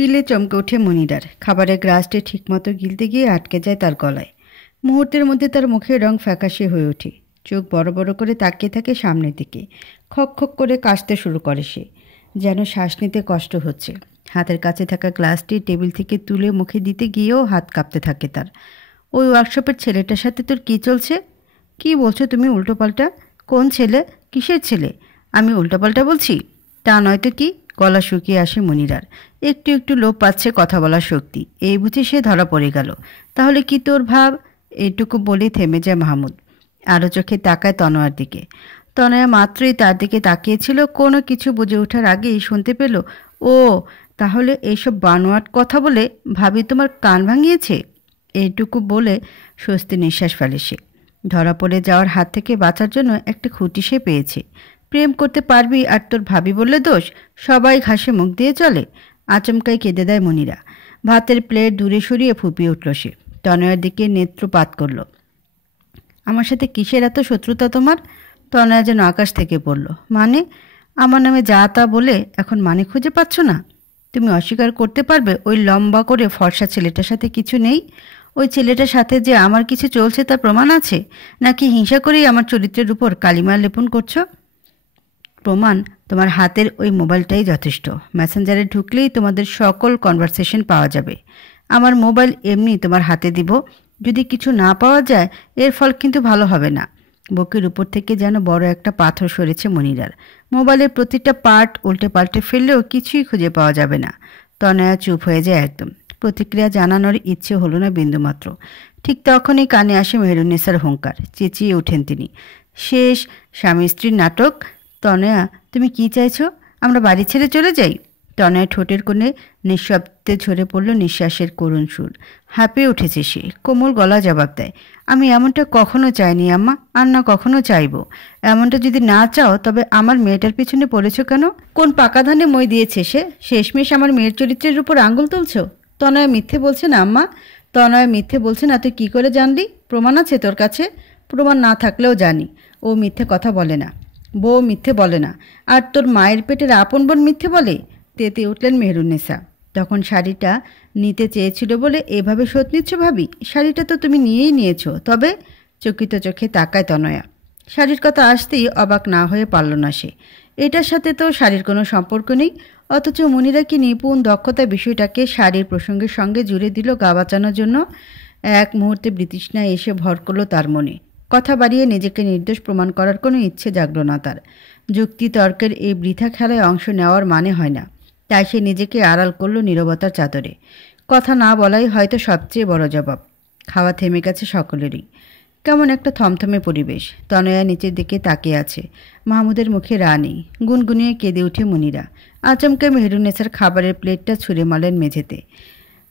গিলে চমকে ওঠে মনিরার। খাবারের গ্লাসটি ঠিকমতো গিলতে গিয়ে আটকে যায় তার গলায়। মুহূর্তের মধ্যে তার মুখের রং ফ্যাকাশে হয়ে ওঠে। চোখ বড় বড় করে তাকিয়ে থাকে সামনের দিকে। খক খক করে কাশতে শুরু করে সে, যেন শ্বাস নিতে কষ্ট হচ্ছে। হাতের কাছে থাকা গ্লাসটি টেবিল থেকে তুলে মুখে দিতে গিয়েও হাত কাঁপতে থাকে তার। ওই ওয়ার্কশপের ছেলেটার সাথে তোর কী চলছে? কি বলছো তুমি উল্টোপাল্টা? কোন ছেলে? কিসের ছেলে? আমি উল্টোপাল্টা বলছি? তা নয়তো কি? গলা শুকিয়ে আসে মনিরার। একটু একটু লোপ পাচ্ছে কথা বলার শক্তি। এই বুঝে সে ধরা পড়ে গেল। তাহলে কি তোর ভাব? এইটুকু বলেই থেমে যায় মাহমুদ। আরও চোখে তাকায় তনয়ার দিকে। তনয়া মাত্রই তার দিকে তাকিয়েছিল, কোনো কিছু বুঝে ওঠার আগেই শুনতে পেল, ও তাহলে এইসব বানোয়াট কথা বলে ভাবি তোমার কান ভাঙিয়েছে। এইটুকু বলে স্বস্তি নিঃশ্বাস ফেলে সে। ধরা পড়ে যাওয়ার হাত থেকে বাঁচার জন্য একটা খুঁটি সে পেয়েছে। প্রেম করতে পারবি আর তোর ভাবি বললে দোষ? সবাই ঘাসে মুখ দিয়ে চলে। আচমকাই কেঁদে দেয় মনিরা। ভাতের প্লেট দূরে সরিয়ে ফুপিয়ে উঠল সে। তনয়ার দিকে নেত্রপাত করল। আমার সাথে কিসের এত শত্রুতা তোমার? তনয়া যেন আকাশ থেকে পড়ল। মানে? আমার নামে যা তা বলে এখন মানে খুঁজে পাচ্ছ না? তুমি অস্বীকার করতে পারবে ওই লম্বা করে ফর্সা ছেলেটার সাথে কিছু নেই? ওই ছেলেটার সাথে যে আমার কিছু চলছে তার প্রমাণ আছে? নাকি হিংসা করেই আমার চরিত্রের উপর কালিমা লেপন করছো? প্রমাণ তোমার হাতের ওই মোবাইলটাই যথেষ্ট। মেসেঞ্জারে ঢুকলেই তোমাদের সকল কনভারসেশন পাওয়া যাবে। আমার মোবাইল এমনি তোমার হাতে দিব। যদি কিছু না পাওয়া যায় এর ফল কিন্তু ভালো হবে না। বুকের উপর থেকে যেন বড় একটা পাথর সরেছে মনিরার। মোবাইলের প্রতিটা পার্ট উল্টে পাল্টে ফেললেও কিছুই খুঁজে পাওয়া যাবে না। তনয়া চুপ হয়ে যায় একদম। প্রতিক্রিয়া জানানোর ইচ্ছে হলো না বিন্দুমাত্র। ঠিক তখনই কানে আসে মেহেরুন্নেসার হুঙ্কার। চেঁচিয়ে ওঠেন তিনি। শেষ স্বামী স্ত্রীর নাটক। তনয়া, তুমি কি চাইছো? আমরা বাড়ি ছেড়ে চলে যাই? তনয়া ঠোঁটের কোণে নিঃশব্দে ঝরে পড়ল নিঃশ্বাসের করুণ সুর। হাঁপিয়ে উঠেছে সে। কোমল গলা জবাব দেয়, আমি এমনটা কখনো চাইনি আম্মা, আর না কখনো চাইবো। এমনটা যদি না চাও তবে আমার মেয়েটার পিছনে পড়েছ কেন? কোন পাকা ধানে মই দিয়েছে সে? শেষমেশ আমার মেয়ের চরিত্রের উপর আঙুল তুলছ? তনয়া মিথ্যে বলছে না আম্মা। তনয়া মিথ্যে বলছে না। তুই কী করে জানলি? প্রমাণ আছে তোর কাছে? প্রমাণ না থাকলেও জানি ও মিথ্যে কথা বলে না। বউ মিথ্যে বলে না। আর তোর মায়ের পেটের আপন বোন মিথ্যে বলে? তেতে উঠলেন মেহেরুন্নেসা। তখন শাড়িটা নিতে চেয়েছিল বলে এভাবে শোধ নিচ্ছ ভাবি? শাড়িটা তো তুমি নিয়েই নিয়েছো। তবে? চকিত চোখে তাকায় তনয়া। শাড়ির কথা আসতেই অবাক না হয়ে পারল না সে। এটার সাথে তো শাড়ির কোনো সম্পর্ক নেই। অথচ মনিরা কি নিপুণ দক্ষতা বিষয়টাকে শাড়ির প্রসঙ্গের সঙ্গে জুড়ে দিল গা বাঁচানোর জন্য। এক মুহূর্তে বৃতৃষ্ণায় এসে ভর করল তার মনে। কথা বাড়িয়ে নিজেকে নির্দোষ প্রমাণ করার কোনো ইচ্ছে জাগল না তার। যুক্তি তর্কের এই বৃথা খেলায় অংশ নেওয়ার মানে হয় না। তাই সে নিজেকে আড়াল করল নীরবতার চাদরে। কথা না বলাই হয়তো সবচেয়ে বড় জবাব। খাওয়া থেমে গেছে সকলেরই। কেমন একটা থমথমে পরিবেশ। তনয়া নিচের দিকে তাকিয়ে আছে। মাহমুদের মুখে রা নেই। গুনগুনিয়ে কেঁদে উঠে মনিরা। আচমকা মেহেরুন্নেসার খাবারের প্লেটটা ছুঁড়ে মারলেন মেঝেতে।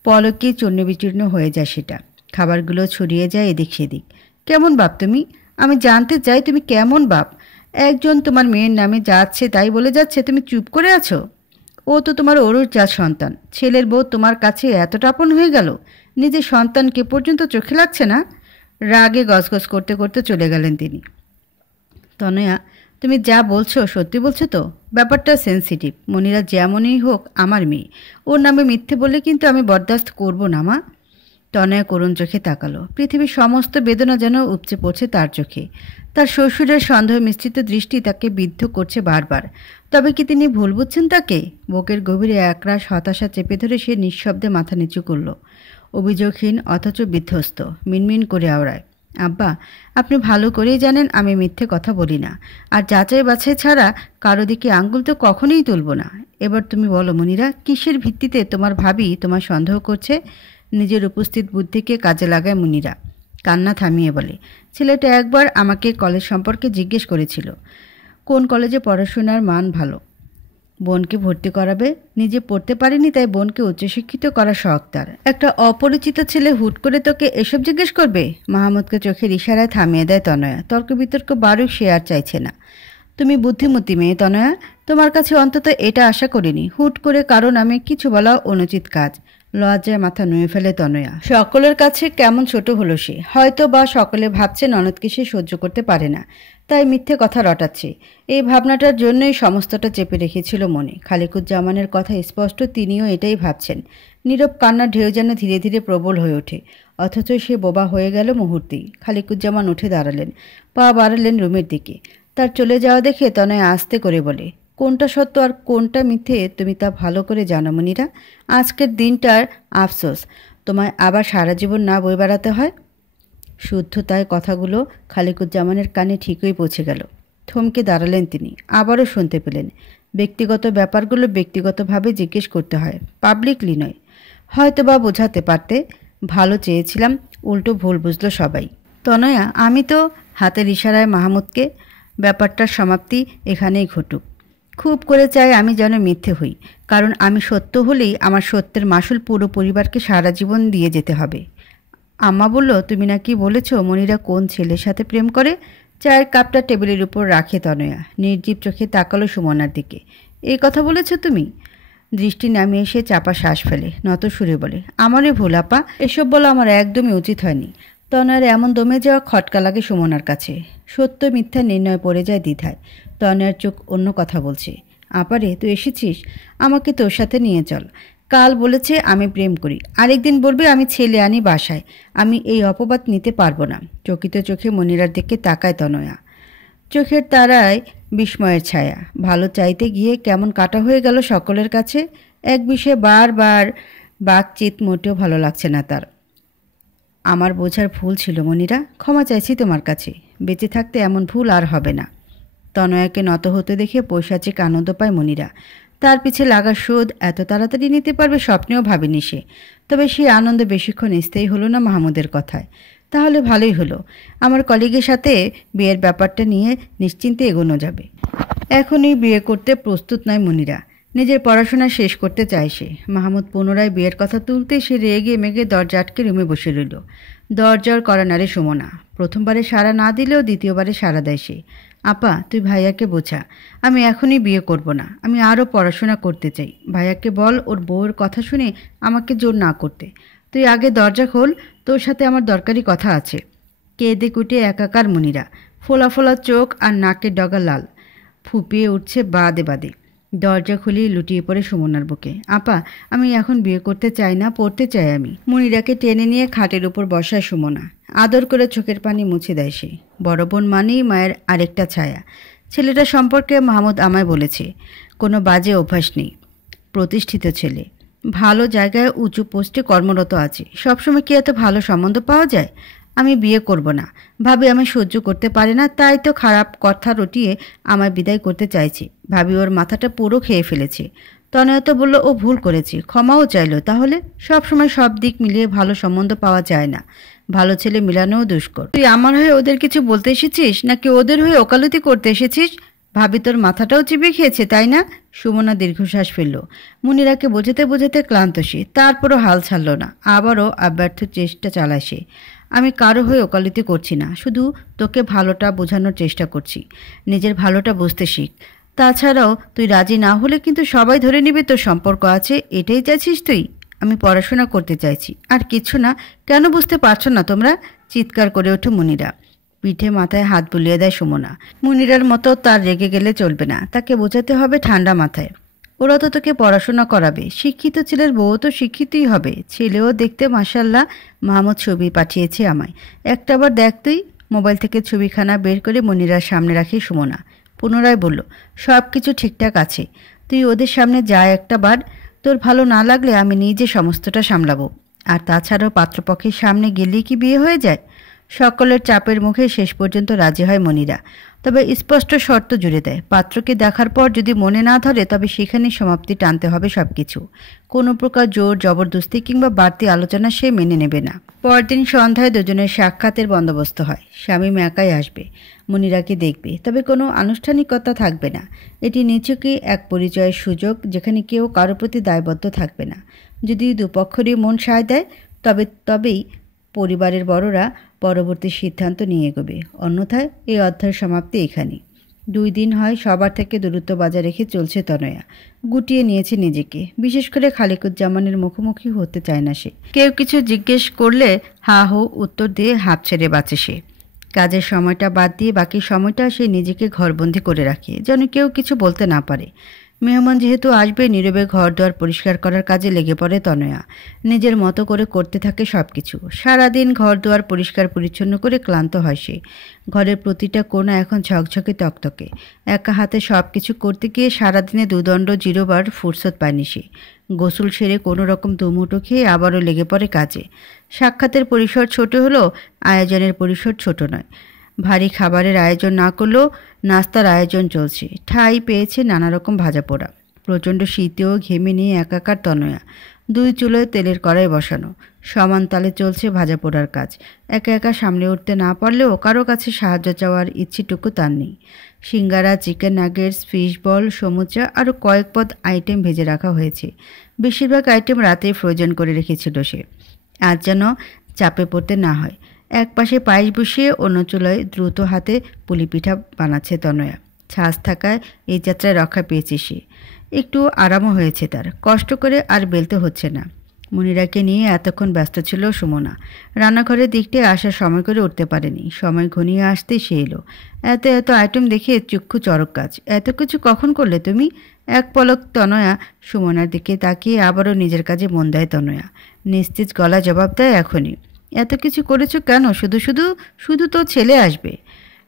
পলকে চূর্ণ বিচূর্ণ হয়ে যায় সেটা। খাবারগুলো ছড়িয়ে যায় এদিক সেদিক। কেমন বাপ তুমি? আমি জানতে চাই তুমি কেমন বাপ? একজন তোমার মেয়ের নামে যাচ্ছে তাই বলে যাচ্ছে, তুমি চুপ করে আছো? ও তো তোমার অরুর জাত সন্তান। ছেলের বউ তোমার কাছে এতটা আপন হয়ে গেল, নিজের সন্তানকে পর্যন্ত চোখে লাগছে না? রাগে গজগজ করতে করতে চলে গেলেন তিনি। তনয়া, তুমি যা বলছো সত্যি বলছো তো? ব্যাপারটা সেন্সিটিভ। মনিরা যেমনই হোক আমার মেয়ে। ওর নামে মিথ্যে বললে কিন্তু আমি বরদাস্ত করব না মা। তনয়া করুণ চোখে তাকালো। পৃথিবীর সমস্ত বেদনা যেন উপচে পড়ছে তার চোখে। তার শ্বশুরের সন্দেহ মিশ্রিত দৃষ্টি তাকে বিদ্ধ করছে বারবার। তবে কি তিনি ভুল বুঝছেন তাকে? বুকের গভীরে একরাশ হতাশা চেপে ধরে সে নিঃশব্দে মাথা নিচু করল। অভিযোগহীন অথচ বিধ্বস্ত। মিনমিন করে আওড়ায়, আব্বা, আপনি ভালো করেই জানেন আমি মিথ্যে কথা বলি না। আর যাচাই বাছাই ছাড়া কারো দিকে আঙ্গুল তো কখনোই তুলব না। এবার তুমি বলো মনিরা, কিসের ভিত্তিতে তোমার ভাবি তোমার সন্দেহ করছে? নিজের উপস্থিত বুদ্ধিকে কাজে লাগায় মনিরা। কান্না থামিয়ে বলে, ছেলেটা একবার আমাকে কলেজ সম্পর্কে জিজ্ঞেস করেছিল। কোন কলেজে পড়াশোনার মান ভালো, বোনকে ভর্তি করাবে। নিজে পড়তে পারেনি তাই বোনকে উচ্চশিক্ষিত করা শখ তার। একটা অপরিচিত ছেলে হুট করে তোকে এসব জিজ্ঞেস করবে? মাহমুদকে চোখের ইশারায় থামিয়ে দেয় তনয়া। তর্ক বিতর্ক বারুক সে আর চাইছে না। তুমি বুদ্ধিমতী মেয়ে তনয়া। তোমার কাছে অন্তত এটা আশা করিনি। হুট করে কারো নামে কিছু বলা অনুচিত কাজ। লজ্জায় মাথা নুয়ে ফেলে তনয়া। সকলের কাছে কেমন ছোট হলো সে। হয়তো বা সকলে ভাবছে ননদকে সে সহ্য করতে পারে না। তাই মিথ্যে কথা রটাচ্ছে। এই ভাবনাটার জন্যই সমস্তটা চেপে রেখেছিল মনে। খালিকুজ্জামানের কথা স্পষ্ট, তিনিও এটাই ভাবছেন। নীরব কান্নার ঢেউ যেন ধীরে ধীরে প্রবল হয়ে ওঠে, অথচ সে বোবা হয়ে গেল মুহূর্তেই। খালিকুজ্জামান উঠে দাঁড়ালেন, পা বাড়ালেন রুমের দিকে। তার চলে যাওয়া দেখে তনয় আস্তে করে বলে, কোনটা সত্য আর কোনটা মিথ্যে তুমি তা ভালো করে জানো মনিরা। আজকের দিনটার আফসোস তোমায় আবার সারা জীবন না বয়ে বেড়াতে হয়। শুদ্ধতায় কথাগুলো খালিকুজ্জামানের কানে ঠিকই পৌঁছে গেল। থমকে দাঁড়ালেন তিনি, আবারও শুনতে পেলেন, ব্যক্তিগত ব্যাপারগুলো ব্যক্তিগতভাবে জিজ্ঞেস করতে হয়, পাবলিকলি নয়। হয়তো বা বোঝাতে পারতে, ভালো চেয়েছিলাম, উল্টো ভুল বুঝলো সবাই। তনয়া, আমি তো হাতের ইশারায় মাহমুদকে, ব্যাপারটার সমাপ্তি এখানেই ঘটুক। খুব করে চাই আমি যেন মিথ্যে হই, কারণ আমি সত্য হলেই আমার সত্যের মাসুল পুরো পরিবারকে সারা জীবন দিয়ে যেতে হবে। আম্মা বলল, তুমি নাকি বলেছ মনিরা কোন ছেলের সাথে প্রেম করে। চায়ের কাপটা টেবিলের উপর রাখে তনয়া নির্জীব চোখে তাকালো সুমনার দিকে। এই কথা বলেছ তুমি? দৃষ্টি নামিয়ে এসে চাপা শ্বাস ফেলে নত সুরে বলে, আমারই ভুল আপা, এসব বলা আমার একদমই উচিত হয়নি। তনয়ার এমন দমে যাওয়া খটকা লাগে সুমনার কাছে। সত্য মিথ্যা নির্ণয় পড়ে যায় দ্বিধায়। তনয়ার চোখ অন্য কথা বলছে। আপারে, তুই এসেছিস, আমাকে তোর সাথে নিয়ে চল। কাল বলেছে আমি প্রেম করি, আরেকদিন বলবে আমি ছেলে আনি বাসায়। আমি এই অপবাদ নিতে পারবো না। চকিত চোখে মনিরার দিকে তাকায় তনয়া, চোখের তারায় বিস্ময়ের ছায়া। ভালো চাইতে গিয়ে কেমন কাটা হয়ে গেল সকলের কাছে। এক বিষয়ে বারবার বাকচিত মোটেও ভালো লাগছে না তার। আমার বোঝার ভুল ছিল মনিরা, ক্ষমা চাইছি তোমার কাছে। বেঁচে থাকতে এমন ভুল আর হবে না। তনয়াকে নত হতে দেখে পৈশাচিক আনন্দ পায় মনিরা। তার পিছে লাগা শোধ এত তাড়াতাড়ি নিতে পারবে স্বপ্নেও ভাবেনি সে। তবে সেই আনন্দ বেশিক্ষণ স্থায়ী হলো না মাহমুদের কথায়। তাহলে ভালোই হলো, আমার কলিগের সাথে বিয়ের ব্যাপারটা নিয়ে নিশ্চিন্তে এগোনো যাবে। এখনই বিয়ে করতে প্রস্তুত নয় মনিরা, নিজের পড়াশোনা শেষ করতে চায় সে। মাহমুদ পুনরায় বিয়ের কথা তুলতে সে রেগে মেগে দরজা আটকে রুমে বসে রইল। দরজার কড়া নাড়ে সুমনা। প্রথমবারে সাড়া না দিলেও দ্বিতীয়বারে সাড়া দেয় সে। আপা, তুই ভাইয়াকে বোঝা, আমি এখনই বিয়ে করব না, আমি আরও পড়াশোনা করতে চাই। ভাইয়াকে বল ওর বউয়ের কথা শুনে আমাকে জোর না করতে। তুই আগে দরজা খোল, তোর সাথে আমার দরকারি কথা আছে। কেঁদে কুটে একাকার মনিরা, ফোলা ফোলা চোখ আর নাকের ডগা লাল, ফুপিয়ে উঠছে বাদে বাদে। দরজা খুলিয়ে লুটিয়ে পড়ে সুমনার বুকে। আপা, আমি এখন বিয়ে করতে চাই না, পড়তে চাই আমি। মনিরাকে টেনে নিয়ে খাটের উপর বসায় সুমনা। আদর করে চোখের পানি মুছে দেয় সে। বড় বোন মানেই মায়ের আরেকটা ছায়া। ছেলেটা সম্পর্কে মাহমুদ আমায় বলেছে, কোনো বাজে অভ্যাস নেই, প্রতিষ্ঠিত ছেলে, ভালো জায়গায় উঁচু পোস্টে কর্মরত আছে। সবসময় কি এত ভালো সম্বন্ধ পাওয়া যায়? আমি বিয়ে করব না, ভাবি আমি সহ্য করতে পারে না, তাই তো খারাপ কথা রটিয়ে আমায় বিদায় করতে চাইছে। ভাবি ওর মাথাটা পুরো খেয়ে ফেলেছে। তনয় তো বলল ও ভুল করেছে, ক্ষমাও চাইলো। তাহলে সবসময় সব দিক মিলিয়ে ভালো সম্বন্ধ পাওয়া যায় না, ভালো ছেলে মিলানোও দুষ্কর। তুই আমার হয়ে ওদের কিছু বলতে এসেছিস নাকি ওদের হয়ে ওকালতি করতে এসেছিস? ভাবি তোর মাথাটাও চিবিয়ে খেয়েছে, তাই না? সুমনা দীর্ঘশ্বাস ফেলল। মুনিরাকে বোঝাতে বোঝাতে ক্লান্ত সে, তারপরও হাল ছাড়ল না। আবারও অব্যর্থ চেষ্টা চালায় সে। আমি কারো হয়ে ওকালতি করছি না, শুধু তোকে ভালোটা বোঝানোর চেষ্টা করছি। নিজের ভালোটা বুঝতে শিখ। তাছাড়াও তুই রাজি না হলে কিন্তু সবাই ধরে নিবে তোর সম্পর্ক আছে, এটাই চাইছিস তুই? আমি পড়াশোনা করতে চাইছি, আর কিছু না। কেন বুঝতে পারছো না তোমরা? চিৎকার করে ওঠে মুনিরা। পিঠে মাথায় হাত বুলিয়ে দেয় সুমনা। মুনিরার মতো তার রেগে গেলে চলবে না, তাকে বোঝাতে হবে ঠান্ডা মাথায়। ওরা তো তোকে পড়াশোনা করাবে, শিক্ষিত ছেলের বউ তো শিক্ষিতই হবে। ছেলেও দেখতে মাশাল্লাহ। মাহমুদ ছবি পাঠিয়েছে আমায়, একটাবার দেখ তুই। মোবাইল থেকে ছবিখানা বের করে মুনিরার সামনে রাখি সুমনা। পুনরায় বলল, সব কিছু ঠিকঠাক আছে, তুই ওদের সামনে যা একটা বার। তোর ভালো না লাগলে আমি নিজে সমস্তটা সামলাবো। আর তাছাড়াও পাত্রপক্ষের সামনে গেলেই কি বিয়ে হয়ে যায়? সকলের চাপের মুখে শেষ পর্যন্ত রাজি হয় মনিরা। তবে স্পষ্ট শর্ত জুড়ে দেয়, পাত্রকে দেখার পর যদি মনে না ধরে তবে সেখানেই সমাপ্তি টানতে হবে সবকিছু। কোনো প্রকার জোর জবরদস্তি কিংবা বাড়তি আলোচনা সে মেনে নেবে না। পরদিন সন্ধ্যায় দুজনের সাক্ষাতের বন্দোবস্ত হয়। শামীম একাই আসবে, মনিরাকে দেখবে, তবে কোনো আনুষ্ঠানিকতা থাকবে না। এটি নিছকই এক পরিচয়ের সুযোগ, যেখানে কেউ কারো প্রতি দায়বদ্ধ থাকবে না। যদি দুপক্ষেরই মন সায় দেয় তবেই পরিবারের বড়রা পরবর্তী সিদ্ধান্ত নিয়ে এগোবে। অন্যথায় এই অধ্যায়ের সমাপ্তি এখানেই। 2 দিন হয় সবার থেকে দূরত্ব বজায় রেখে চলছে তনয়া। গুটিয়ে নিয়েছে নিজেকে। বিশেষ করে খালিকুজ্জামানের মুখোমুখি হতে চায় না সে। কেউ কিছু জিজ্ঞেস করলে হা হো উত্তর দিয়ে হাঁপ ছেড়ে বাঁচে সে। কাজের সময়টা বাদ দিয়ে বাকি সময়টা সে নিজেকে ঘরবন্দি করে রাখে, যেন কেউ কিছু বলতে না পারে। মেহমান যেহেতু আসবে, নীরবে ঘর দুয়ার পরিষ্কার করার কাজে লেগে পড়ে তনয়া। নিজের মতো করে করতে থাকে সব কিছু। সারাদিন ঘর দুয়ার পরিষ্কার পরিচ্ছন্ন করে ক্লান্ত হয় সে। ঘরের প্রতিটা কোণা এখন ঝকঝকে তকতকে। একা হাতে সব কিছু করতে গিয়ে সারাদিনে দুদণ্ড জিরোবার ফুরসত পায়নি সে। গোসল সেরে কোনো রকম দুমুঠো খেয়ে আবারও লেগে পড়ে কাজে। সাক্ষাতের পরিসর ছোট হলেও আয়োজনের পরিসর ছোট নয়। ভারী খাবারের আয়োজন না করলেও নাস্তার আয়োজন চলছে। ঠাঁই পেয়েছে নানা রকম ভাজা পোড়া। প্রচণ্ড শীতেও ঘেমে নিয়ে একাকার তনয়া। 2 চুলোয় তেলের কড়াই বসানো। সমান তালে চলছে ভাজা পোড়ার কাজ। একা একা সামলে উঠতে না পারলেও কারো কাছে সাহায্য চাওয়ার ইচ্ছেটুকু তার নেই। Singara, chicken nuggets, fish ball, samucha আরও কয়েক পদ আইটেম ভেজে রাখা হয়েছে। বেশিরভাগ আইটেম রাতেই ফ্রোজেন করে রেখেছিল সে, আজ যেন চাপে পড়তে না হয়। এক পাশে পায়েস বসিয়ে অন্য চুলায় দ্রুত হাতে পুলি পিঠা বানাচ্ছে তনয়া। ছাঁচ থাকায় এই যাত্রায় রক্ষা পেয়েছে সে। একটু আরামও হয়েছে তার। কষ্ট করে আর বেলতে হচ্ছে না। মনিরাকে নিয়ে এতক্ষণ ব্যস্ত ছিল সুমনা। রান্নাঘরের দিকটায় আসার সময় করে উঠতে পারেনি। সময় ঘনিয়ে আসতেই সে এলো। এত এত আইটেম দেখে চক্ষু চরক কাজ। এত কিছু কখন করলে তুমি? এক পলক তনয়া সুমনার দিকে তাকিয়ে আবারও নিজের কাজে মন দেয় তনয়া। নিস্তেজ গলা জবাব দেয়, এখনই। এত কিছু করেছো কেন? শুধু শুধু শুধু তো ছেলে আসবে।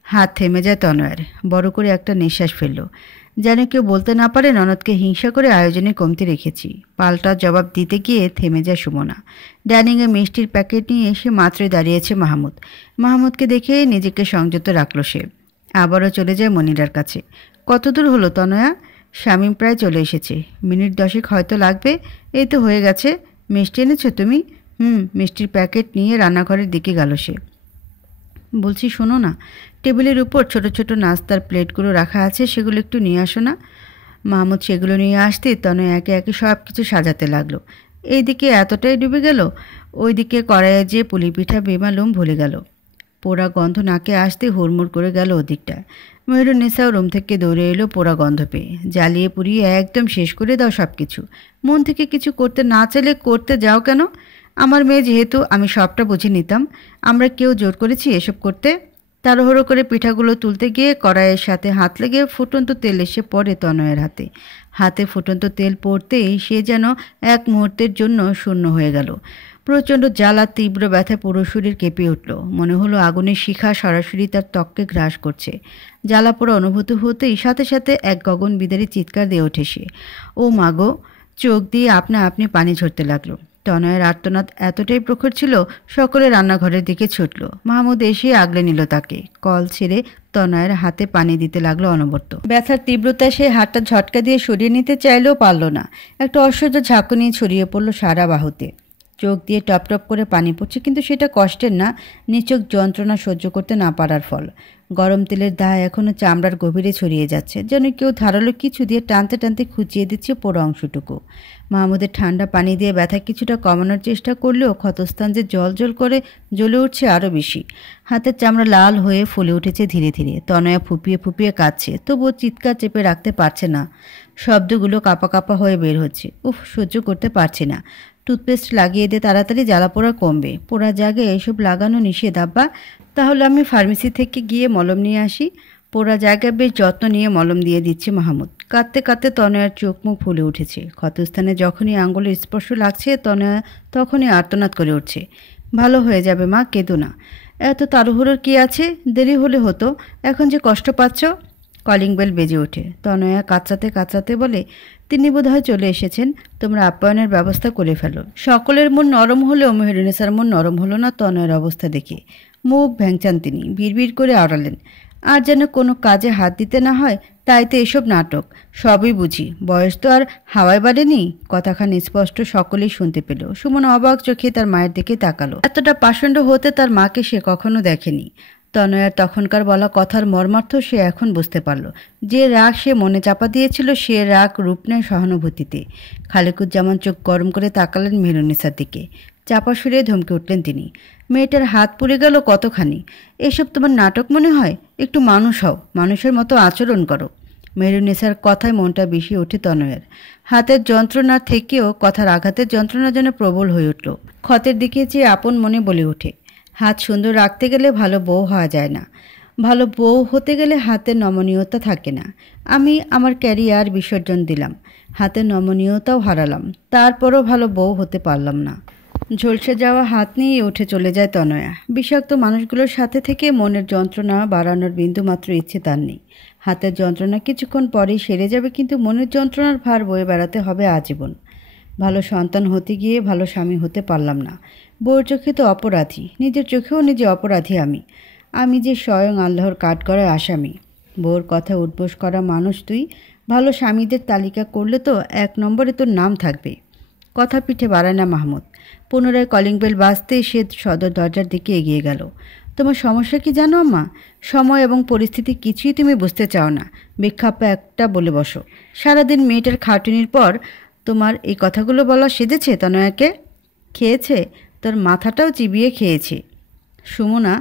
হাত থেমে যায় তনয়ার। বড় করে একটা নিঃশ্বাস ফেলল। যেন কেউ বলতে না পারে ননদকে হিংসা করে আয়োজনে কমতি রেখেছি। পাল্টা জবাব দিতে গিয়ে থেমে যায় সুমনা। ডাইনিংয়ে মিষ্টির প্যাকেট নিয়ে এসে মাত্রই দাঁড়িয়েছে মাহমুদ। মাহমুদকে দেখে নিজেকে সংযত রাখল সে। আবারও চলে যায় মনিরার কাছে। কত দূর হলো তনয়া? শামীম প্রায় চলে এসেছে। মিনিট 10 হয়তো লাগবে। এই তো হয়ে গেছে। মিষ্টি এনেছো তুমি? মিষ্টির প্যাকেট নিয়ে রান্নাঘরের দিকে গেল সে। বলছি শোনো না, টেবিলের উপর ছোট ছোট নাস্তার প্লেটগুলো রাখা আছে, সেগুলো একটু নিয়ে আসো না। মাহমুদ সেগুলো নিয়ে আসতে তনয় একে একে সব কিছু সাজাতে লাগলো। এইদিকে এতটাই ডুবে গেল, ওইদিকে কড়াইয়ে যে পুলি পিঠা বেমালুম ভুলে গেল। পোড়া গন্ধ নাকে আসতে হুড়মুড় করে গেল ওদিকটায়। মেহরুন্নেসাও রুম থেকে দৌড়ে এলো পোড়া গন্ধ পেয়ে। জ্বালিয়ে পুড়িয়ে একদম শেষ করে দাও সব কিছু। মন থেকে কিছু করতে না চাইলে করতে যাও কেন? আমার মেয়ে যেহেতু, আমি সবটা বুঝে নিতাম। আমরা কেউ জোর করেছি এসব করতে? তাড়াহুড়ো করে পিঠাগুলো তুলতে গিয়ে কড়াইয়ের সাথে হাত লেগে ফুটন্ত তেল এসে পড়ে তনয়ের হাতে। হাতে ফুটন্ত তেল পড়তেই সে যেন এক মুহূর্তের জন্য শূন্য হয়ে গেল। প্রচণ্ড জ্বালা, তীব্র ব্যথায় পুরো শরীর কেঁপে উঠল। মনে হলো আগুনের শিখা সরাসরি তার ত্বককে গ্রাস করছে। জ্বালা পোড়া অনুভূতি হতেই সাথে সাথে এক গগন বিদারী চিৎকার দিয়ে ওঠে সে। ও মাগো! চোখ দিয়ে আপনা আপনি পানি ঝরতে লাগলো। তনয়ের আর্তনাদ এতটাই প্রখর ছিল, সকলে রান্নাঘরের দিকে ছুটল। মাহমুদ এসে আগলে নিল তাকে। কল ছেড়ে তনয়ের হাতে পানি দিতে লাগলো অনবরত। ব্যথার তীব্রতায় সে হাতটা ঝটকা দিয়ে সরিয়ে নিতে চাইলেও পারল না। একটা অসহ্য ঝাঁকুনি ছড়িয়ে পড়ল সারা বাহুতে। চোখ দিয়ে টপ টপ করে পানি পড়ছে, কিন্তু সেটা কষ্টের না, নিচক যন্ত্রণা সহ্য করতে না পারার ফল। গরম তেলের দায় এখনও চামড়ার গভীরে ছড়িয়ে যাচ্ছে, যেন কেউ ধারালো কিছু দিয়ে টানতে টানতে খুঁচিয়ে দিচ্ছে পোড়া অংশটুকু। মাহমুদের ঠান্ডা পানি দিয়ে ব্যথা কিছুটা কমানোর চেষ্টা করলেও ক্ষতস্থান যে জল জল করে জ্বলে উঠছে আরও বেশি। হাতের চামড়া লাল হয়ে ফুলে উঠেছে ধীরে ধীরে। তনয়া ফুপিয়ে ফুপিয়ে কাঁদছে, তবুও চিৎকার চেপে রাখতে পারছে না। শব্দগুলো কাঁপা কাঁপা হয়ে বের হচ্ছে। উফ, সহ্য করতে পারছি না। টুথপেস্ট লাগিয়ে দে, তাড়াতাড়ি জ্বালা পোড়া কমবে। পোড়া জায়গায় এসব লাগানো নিষেধ আব্বা। তাহলে আমি ফার্মেসি থেকে গিয়ে মলম নিয়ে আসি। পোড়া জায়গায় বেশ যত্ন নিয়ে মলম দিয়ে দিচ্ছে মাহমুদ। কাঁদতে কাঁদতে তনয়ার চোখ মুখ ফুলে উঠেছে। ক্ষতস্থানে যখনই আঙুলের স্পর্শ লাগছে তনয়া তখনই আর্তনাদ করে উঠছে। ভালো হয়ে যাবে মা, কেঁদো না। এত তাড়াহুড়োর কি আছে? দেরি হলে হতো, এখন যে কষ্ট পাচ্ছ। কলিং বেল বেজে ওঠে। তনয়া কাঁচাতে কাঁচাতে বলে, তিনি বোধহয় চলে এসেছেন, তোমরা আপ্যায়নের ব্যবস্থা করে ফেলো। সকলের মন নরম হলেও মেহেরুন্নেসার মন নরম হলো না তনয়ের অবস্থা দেখে। মুখ ভ্যাংচান তিনি, বিড়বিড় করে আওড়ালেন, আর যেন কোনো কাজে হাত দিতে না হয়, তাই তো এসব নাটক। সবই বুঝি, বয়স তো আর হাওয়ায় বাড়েনি। কথাখানি স্পষ্ট সকলেই শুনতে পেল। সুমনা অবাক চোখে তার মায়ের দিকে তাকালো। এতটা পাষণ্ড হতে তার মাকে সে কখনো দেখেনি। তনয়ার তখনকার বলা কথার মর্মার্থ সে এখন বুঝতে পারল। যে রাগ সে মনে চাপা দিয়েছিল, সে রাগ রূপ নেয় সহানুভূতিতে। খালেকুজ্জামান চোখ গরম করে তাকালেন মেহেরুন্নেসার দিকে। চাপা সুরে ধমকে উঠলেন তিনি, মেয়েটার হাত পুড়ে গেল কতখানি। এসব তোমার নাটক মনে হয়? একটু মানুষ হও, মানুষের মতো আচরণ করো। মেহেরুন্নেসার কথায় মনটা বেশি ওঠে তনয়ের। হাতের যন্ত্রণার থেকেও কথার আঘাতের যন্ত্রণা যেন প্রবল হয়ে উঠল। ক্ষতের দিকে চেয়ে আপন মনে বলে ওঠে, হাত সুন্দর রাখতে গেলে ভালো বউ হওয়া যায় না, ভালো বউ হতে গেলে হাতের নমনীয়তা থাকে না। আমি আমার ক্যারিয়ার বিসর্জন দিলাম, হাতের নমনীয়তাও হারালাম, তারপরও ভালো বউ হতে পারলাম না। ঝলসে যাওয়া হাত নিয়ে উঠে চলে যায় তনয়া। বিষাক্ত মানুষগুলোর সাথে থেকে মনের যন্ত্রণা বাড়ানোর বিন্দুমাত্র ইচ্ছে তার নেই। হাতের যন্ত্রণা কিছুক্ষণ পরেই সেরে যাবে, কিন্তু মনের যন্ত্রণার ভার বয়ে বেড়াতে হবে আজীবন। ভালো সন্তান হতে গিয়ে ভালো স্বামী হতে পারলাম না। বউর চোখে তো অপরাধী, নিজের চোখেও নিজে অপরাধী আমি যে স্বয়ং আল্লাহর কাঠগড়ায় আসামি। বউর কথা উঠবোস করা মানুষ তুই। ভালো স্বামীদের তালিকা করলে তো 1 নম্বরে তোর নাম থাকবে। কথা পিঠে বাড়ায় না মাহমুদ। পুনরায় কলিং বেল বাজতেই সে সদর দরজার দিকে এগিয়ে গেল। তোমার সমস্যা কি জানো আম্মা? সময় এবং পরিস্থিতি কিছুই তুমি বুঝতে চাও না। বিখ্যাপ্য একটা বলে বসো। সারাদিন মেয়েটার খাটুনির পর তোমার এই কথাগুলো বলা সেজেছে তনয়াকে? খেয়েছে, তোর মাথাটাও চিবিয়ে খেয়েছে। সুমনা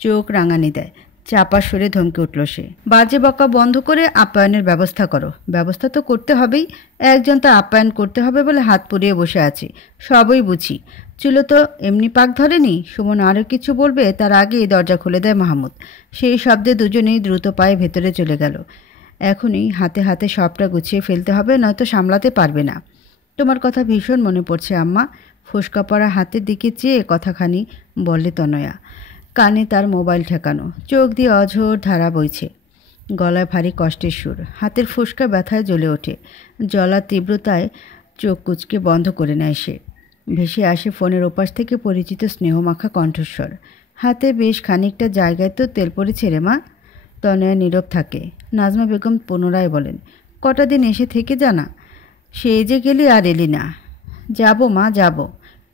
চোখ রাঙানি দেয়। চাপা সরে ধমকে উঠল সে। বাজে বকা বন্ধ করে আপ্যায়নের ব্যবস্থা করো। ব্যবস্থা তো করতে হবেই, একজন তার আপ্যায়ন করতে হবে বলে হাত পুড়িয়ে বসে আছে। সবই বুঝি, চুলো তো এমনি পাক ধরেনি। সুমন আরও কিছু বলবে তার আগেই দরজা খুলে দেয় মাহমুদ। সেই শব্দে দুজনেই দ্রুত পায়ে ভেতরে চলে গেল। এখনই হাতে হাতে সবটা গুছিয়ে ফেলতে হবে, নয়তো সামলাতে পারবে না। তোমার কথা ভীষণ মনে পড়ছে আম্মা। ফোসকা পড়া হাতের দিকে চেয়ে কথাখানি বলে তনয়া। কানে তার মোবাইল ঠেকানো, চোখ দিয়ে অঝোর ধারা বইছে। গলায় ভারী কষ্টের সুর, হাতের ফুসকা ব্যথায় জ্বলে ওঠে। জ্বলার তীব্রতায় চোখ কুচকে বন্ধ করে নেয় সে। ভেসে আসে ফোনের ওপাশ থেকে পরিচিত স্নেহমাখা কণ্ঠস্বর। হাতে বেশ খানিকটা জায়গায় তো তেল পড়েছে রে মা। তনয়া নীরব থাকে। নাজমা বেগম পুনরায় বলেন, কটা দিন এসে থেকে জানা, সেই যে গেলি আর এলি না। যাব মা যাব,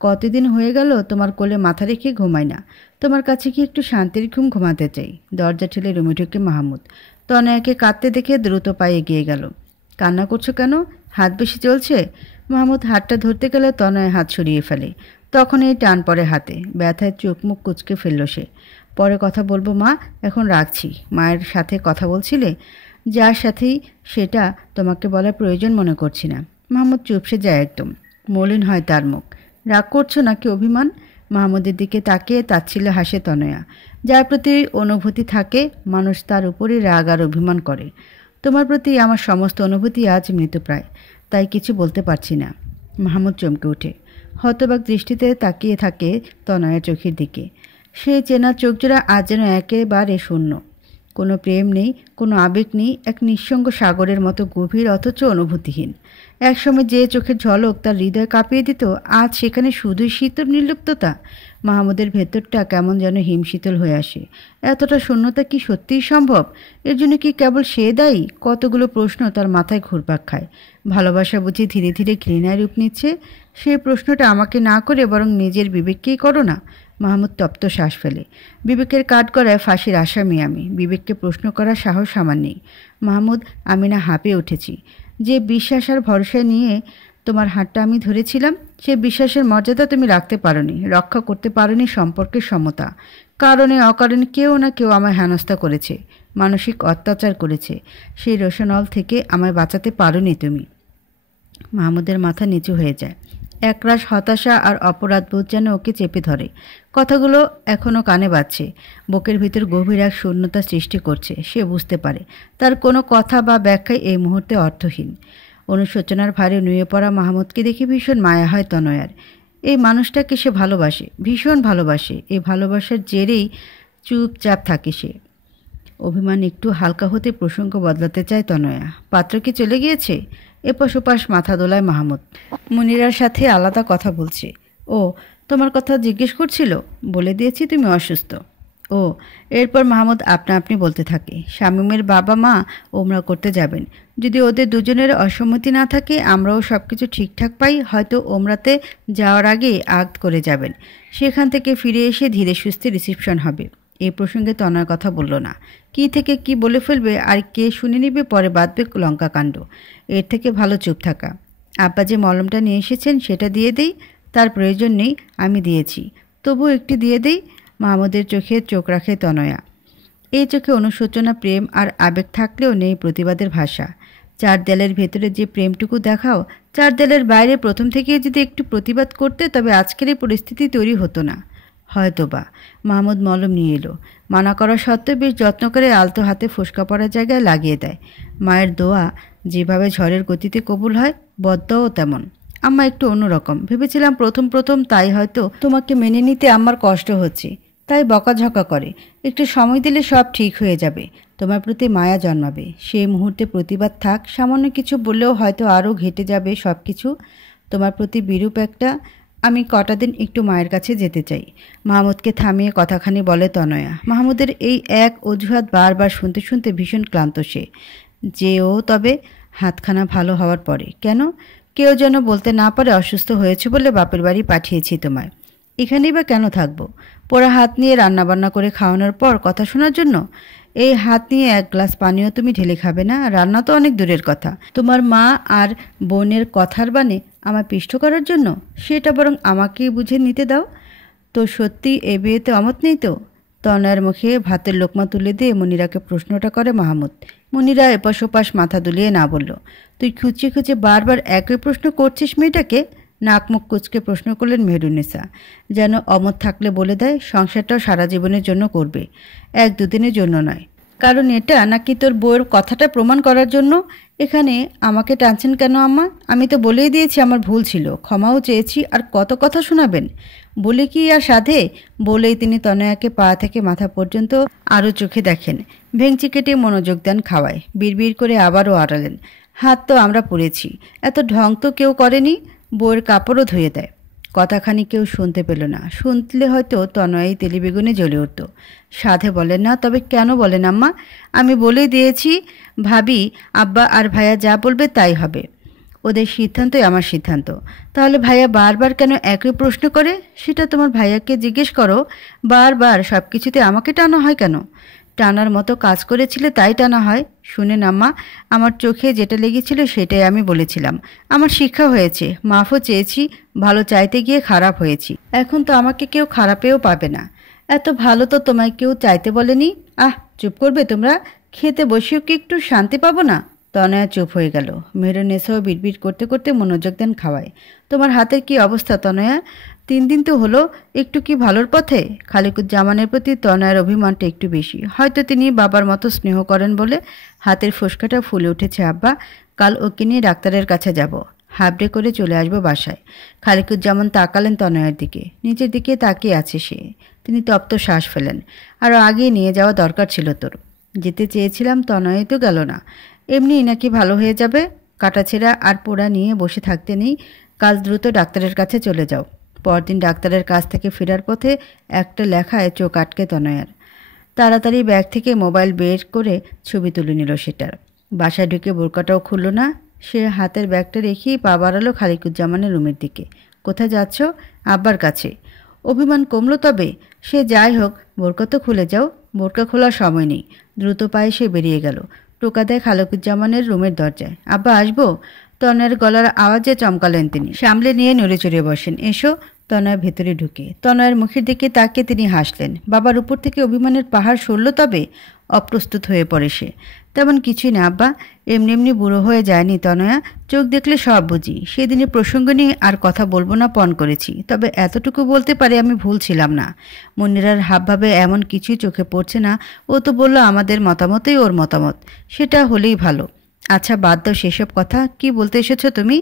কতদিন হয়ে গেল তোমার কোলে মাথা রেখে ঘুমাই না। তোমার কাছে কি একটু শান্তির ঘুম ঘুমাতে চাই। দরজা ঠেলে রুমে ঢুকে মাহমুদ। তনয়াকে কাঁদতে দেখে দ্রুত পায়ে এগিয়ে গেল। কান্না করছো কেন? হাত বেশি চলছে? মাহমুদ হাতটা ধরতে গেলে তনয় হাত সরিয়ে ফেলে। তখনই টান পড়ে হাতে, ব্যথায় চোখ মুখ কুচকে ফেলল সে। পরে কথা বলবো মা, এখন রাখছি। মায়ের সাথে কথা বলছিলে? যার সাথেই, সেটা তোমাকে বলার প্রয়োজন মনে করছি না। মাহমুদ চুপসে যায় একদম। মলিন হয় তার মুখ। রাগ করছো নাকি অভিমান? মাহমুদের দিকে তাকিয়ে তাচ্ছিল্য হাসে তনয়া। যার প্রতি অনুভূতি থাকে মানুষ তার উপরই রাগ আর অভিমান করে। তোমার প্রতি আমার সমস্ত অনুভূতি আজ মৃতপ্রায়, তাই কিছু বলতে পারছি না। মাহমুদ চমকে ওঠে। হতবাক দৃষ্টিতে তাকিয়ে থাকে তনয়া চোখের দিকে। সেই চেনা চোখজোড়া আজ যেন একেবারে শূন্য। কোনো প্রেম নেই, কোনো আবেগ নেই, এক নিঃসঙ্গ সাগরের মতো গভীর অথচ অনুভূতিহীন। একসময় যে চোখের ঝলক তার হৃদয় কাঁপিয়ে দিত, আজ সেখানে শুধুই শীতল নির্লিপ্ততা। মাহমুদের ভেতরটা কেমন যেন হিমশীতল হয়ে আসে। এতটা শূন্যতা কি সত্যিই সম্ভব? এর জন্য কি কেবল সে দায়ী? কতগুলো প্রশ্ন তার মাথায় ঘুরপাক খায়। ভালোবাসা বুঝি ধীরে ধীরে ঘৃণায় রূপ নিচ্ছে? সেই প্রশ্নটা আমাকে না করে বরং নিজের বিবেককেই করো না। মাহমুদ তপ্ত শ্বাস ফেলে। বিবেকের কাঠগড়ায় ফাঁসির আসামি আমি। বিবেককে প্রশ্ন করার সাহস আমার নেই। মাহমুদ, আমি না হাঁপিয়ে উঠেছি। যে বিশ্বাস আর ভরসা নিয়ে তোমার হাতটা আমি ধরেছিলাম, সে বিশ্বাসের মর্যাদা তুমি রাখতে পারোনি, রক্ষা করতে পারোনি সম্পর্কের সমতা। কারণে অকারণে কেউ না কেউ আমায় হেনস্থা করেছে, মানসিক অত্যাচার করেছে। সেই রোশনল থেকে আমায় বাঁচাতে পারোনি তুমি। মাহমুদের মাথা নিচু হয়ে যায়। একরাশ হতাশা আর অপরাধবোধ যেন ওকে চেপে ধরে। কথাগুলো এখনও কানে বাজছে, বুকের ভিতর গভীর এক শূন্যতা সৃষ্টি করছে। সে বুঝতে পারে তার কোনো কথা বা ব্যাখ্যায় এই মুহূর্তে অর্থহীন। অনুশোচনার ভারে নুয়ে পড়া মাহমুদকে দেখে ভীষণ মায়া হয় তনয়ার। এই মানুষটাকে সে ভালোবাসে, ভীষণ ভালোবাসে। এই ভালোবাসার জেরেই চুপচাপ থাকে সে। অভিমান একটু হালকা হতে প্রসঙ্গ বদলাতে চায় তনয়া। পাত্র কি চলে গিয়েছে? এপাশ ওপাশ মাথা দোলায় মাহমুদ। মুনিরার সাথে আলাদা কথা বলছে। ও তোমার কথা জিজ্ঞেস করছিল? বলে দিয়েছি তুমি অসুস্থ। ও, এরপর মাহমুদ আপনা আপনি বলতে থাকে, শামীমের বাবা মা ওমরা করতে যাবেন। যদি ওদের দুজনের অসম্মতি না থাকে, আমরাও সব কিছু ঠিকঠাক পাই, হয়তো ওমরাতে যাওয়ার আগে আক্ত করে যাবেন। সেখান থেকে ফিরে এসে ধীরে সুস্থে রিসিপশন হবে। এই প্রসঙ্গে তনয় কথা বলল না। কি থেকে কি বলে ফেলবে আর কে শুনে নিবে, পরে বাঁধবে লঙ্কাকাণ্ড। এর থেকে ভালো চুপ থাকা। আব্বা যে মলমটা নিয়ে এসেছেন সেটা দিয়ে দেই। তার প্রয়োজন নেই, আমি দিয়েছি, তবু একটি দিয়ে দেই। মাহমুদের চোখে চোখ রাখে তনয়া। এই চোখে অনুশোচনা, প্রেম আর আবেগ থাকলেও নেই প্রতিবাদের ভাষা। 4 দেয়ালের ভেতরে যে প্রেমটুকু দেখাও, 4 দেয়ালের বাইরে প্রথম থেকেই যদি একটু প্রতিবাদ করতে, তবে আজকের এই পরিস্থিতি তৈরি হতো না। হয়তোবা। মাহমুদ মলম নিয়ে এলো। মানা করা সত্ত্বেও বেশ যত্ন করে আলতো হাতে ফোসকা পড়ার জায়গায় লাগিয়ে দেয়। মায়ের দোয়া যেভাবে ঝড়ের গতিতে কবুল হয়, বদ্দও তেমন। আম্মা একটু অন্যরকম। ভেবেছিলাম প্রথম প্রথম তাই হয়তো তোমাকে মেনে নিতে আম্মার কষ্ট হচ্ছে, তাই বকাঝকা করে। একটু সময় দিলে সব ঠিক হয়ে যাবে, তোমার প্রতি মায়া জন্মাবে। সেই মুহূর্তে প্রতিবাদ থাক, সামান্য কিছু বললেও হয়তো আরও ঘেটে যাবে সব কিছু। তোমার প্রতি বিরূপ একটা। আমি কটা দিন একটু মায়ের কাছে যেতে চাই। মাহমুদকে থামিয়ে কথাখানি বলে তনয়া। মাহমুদের এই এক অজুহাত বারবার শুনতে শুনতে ভীষণ ক্লান্ত সে। যেও তবে হাতখানা ভালো হওয়ার পরে। কেন? কেউ যেন বলতে না পারে অসুস্থ হয়েছে বলে বাপের বাড়ি পাঠিয়েছি তোমায়। এখানেই বা কেন থাকবো? পোড়া হাত নিয়ে রান্নাবান্না করে খাওয়ানোর পর কথা শোনার জন্য? এই হাত নিয়ে এক গ্লাস পানিও তুমি ঢেলে খাবে না? রান্না তো অনেক দূরের কথা। তোমার মা আর বোনের কথার বানে আমায় পিষ্ট করার জন্য? সেটা বরং আমাকেই বুঝে নিতে দাও। তো সত্যি এ বিয়েতে অমত নেই তো? তনয়ার মুখে ভাতের লোকমা তুলে দিয়ে মনিরাকে প্রশ্নটা করে মাহমুদ। মনিরা এপাশ ওপাশ মাথা দুলিয়ে না বলল। তুই খুঁচিয়ে খুঁচিয়ে বারবার একই প্রশ্ন করছিস মেয়েটাকে? নাক মুখ কুচকে প্রশ্ন করলেন মেহরুন্নেসা। যেন অমত থাকলে বলে দেয় সংসারটাও সারা জীবনের জন্য করবে, এক দুদিনের জন্য নয়। কারণ এটা নাকি তোর বউয়ের কথাটা প্রমাণ করার জন্য? এখানে আমাকে টানছেন কেন আম্মা? আমি তো বলেই দিয়েছি আমার ভুল ছিল, ক্ষমাও চেয়েছি, আর কত কথা শোনাবেন? বলে কি আর সাধে? বলেই তিনি তনয়াকে পা থেকে মাথা পর্যন্ত আরও চোখে দেখেন, ভেঙচি কেটে মনোযোগ দেন খাওয়ায়। বিড়বিড় করে আবারও আড়ালেন। হাত তো আমরা পুড়েছি, এত ঢং তো কেউ করেনি। বউয়ের কাপড়ও ধুয়ে দেয়। কথাখানি কেউ শুনতে পেল না। শুনলে হয়তো তনয়াই তেলিবেগুনে জ্বলে উঠত। সাধে বলেন না, তবে কেন বলেন আম্মা? আমি বলেই দিয়েছি ভাবি, আব্বা আর ভাইয়া যা বলবে তাই হবে। ওদের সিদ্ধান্তই আমার সিদ্ধান্ত। তাহলে ভাইয়া বারবার কেন একই প্রশ্ন করে? সেটা তোমার ভাইয়াকে জিজ্ঞেস করো। বারবার সব কিছুতে আমাকে টানা হয় কেন? টানার মতো কাজ করেছিলে তাই টানা হয়। শুনেন আম্মা, আমার চোখে যেটা লেগেছিল সেটাই আমি বলেছিলাম। আমার শিক্ষা হয়েছে, মাফও চেয়েছি। ভালো চাইতে গিয়ে খারাপ হয়েছি। এখন তো আমাকে কেউ খারাপেও পাবে না। এত ভালো তো তোমায় কেউ চাইতে বলেনি। আহ, চুপ করবে তোমরা? খেতে বসেও কি একটু শান্তি পাবো না? তনয়া চুপ হয়ে গেল। মেহরুন্নেসাও বিড়বিড় করতে করতে মনোযোগ দেন খাওয়ায়। তোমার হাতের কি অবস্থা তনয়া? 3 দিন তো হলো, একটু কি ভালোর পথে? খালিকুজ্জামানের প্রতি তনয়ার অভিমানটা একটু বেশি। হয়তো তিনি বাবার মতো স্নেহ করেন বলে হাতের ফোসকাটা ফুলে উঠেছে। আব্বা, কাল ওকে নিয়ে ডাক্তারের কাছে যাব। হাবড়ে করে চলে আসবো বাসায়। খালিকুজ্জামান তাকালেন তনয়ার দিকে। নিচের দিকে তাকিয়ে আছে সে। তিনি তপ্ত শ্বাস ফেলেন। আরও আগে নিয়ে যাওয়া দরকার ছিল তোর। যেতে চেয়েছিলাম, তনয়াই তো গেল না। এমনিই নাকি ভালো হয়ে যাবে? কাটাছেঁড়া আর পোড়া নিয়ে বসে থাকতে নেই। কাল দ্রুত ডাক্তারের কাছে চলে যাও। পরদিন ডাক্তারের কাছ থেকে ফেরার পথে একটা লেখায় চোখ আটকে তনয়ার। তাড়াতাড়ি ব্যাগ থেকে মোবাইল বের করে ছবি তুলে নিল সেটার। বাসায় ঢুকে বোরকাটাও খুলল না। সে হাতের ব্যাগটা রেখেই পা বাড়ালো খালিকুজ্জামানের রুমের দিকে। কোথায় যাচ্ছ? আব্বার কাছে। অভিমান কমলো তবে? সে যাই হোক, বোরকা তো খুলে যাও। বোরকা খোলার সময় নেই। দ্রুত পায়ে সে বেরিয়ে গেল। টোকা দেয় খালিকুজ্জামানের রুমের দরজায়। আব্বা, আসবো? তনয়ের গলার আওয়াজে চমকালেন তিনি। সামলে নিয়ে নড়ে চড়ে বসেন। এসো। তনয় ভেতরে ঢুকে তনয়ের মুখের দিকে তাকিয়ে তিনি হাসলেন। বাবার উপর থেকে অভিমানের পাহাড় সরল তবে? অপ্রস্তুত হয়ে পড়ে সে। তেমন কিছুই না আব্বা, এমনি এমনি বুড়ো হয়ে যায়নি তনয়া। চোখ দেখলে সব বুঝি। সেদিনের প্রসঙ্গ নিয়ে আর কথা বলবো না পণ করেছি। তবে এতটুকু বলতে পারে আমি ভুল ছিলাম না। মনিরার হাবভাবে এমন কিছুই চোখে পড়ছে না। ও তো বলল আমাদের মতামতই ওর মতামত। সেটা হলেই ভালো। আচ্ছা, বাদ দাও সেসব কথা। কি বলতে এসেছো তুমি?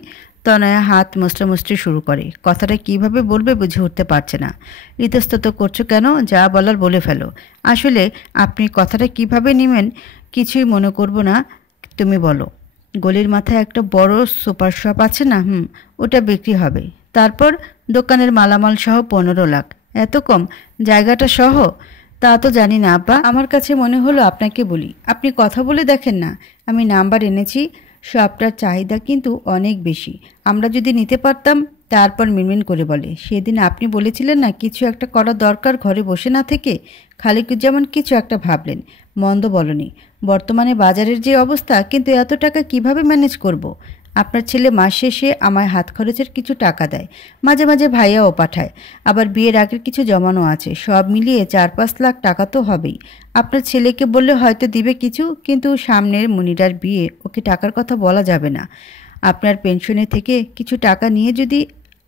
তনয়া হাত মুচড়ামুচড়ি শুরু করে। কথাটা কিভাবে বলবে বুঝে উঠতে পারছে না। ইতস্তত করছো কেন? যা বলার বলে ফেলো। আসলে আপনি কথাটা কিভাবে নেবেন কিছুই মনে করব না, তুমি বলো। গলির মাথায় একটা বড় সুপার শপ আছে না? ওটা বিক্রি হবে। তারপর দোকানের মালামাল সহ 15 লাখ। এত কম? জায়গাটা সহ? তা তো জানি না আব্বা, আমার কাছে মনে হলো আপনাকে বলি। আপনি কথা বলে দেখেন না। আমি নাম্বার এনেছি। শপটার চাহিদা কিন্তু অনেক বেশি। আমরা যদি নিতে পারতাম। তারপর মিনমিন করে বলে, সেদিন আপনি বলেছিলেন না কিছু একটা করা দরকার ঘরে বসে না থেকে। খালিকুজ্জামান কিছু একটা ভাবলেন। মন্দ বলনি। বর্তমানে বাজারের যে অবস্থা, কিন্তু এত টাকা কিভাবে ম্যানেজ করব? আপনার ছেলে মাস শেষে আমায় হাত খরচের কিছু টাকা দেয়। মাঝে মাঝে ভাইয়াও পাঠায়। আবার বিয়ের আগের কিছু জমানো আছে। সব মিলিয়ে 4-5 লাখ টাকা তো হবেই। আপনার ছেলেকে বললে হয়তো দিবে কিছু, কিন্তু সামনের মনিরার বিয়ে, ওকে টাকার কথা বলা যাবে না। আপনার পেনশনের থেকে কিছু টাকা নিয়ে যদি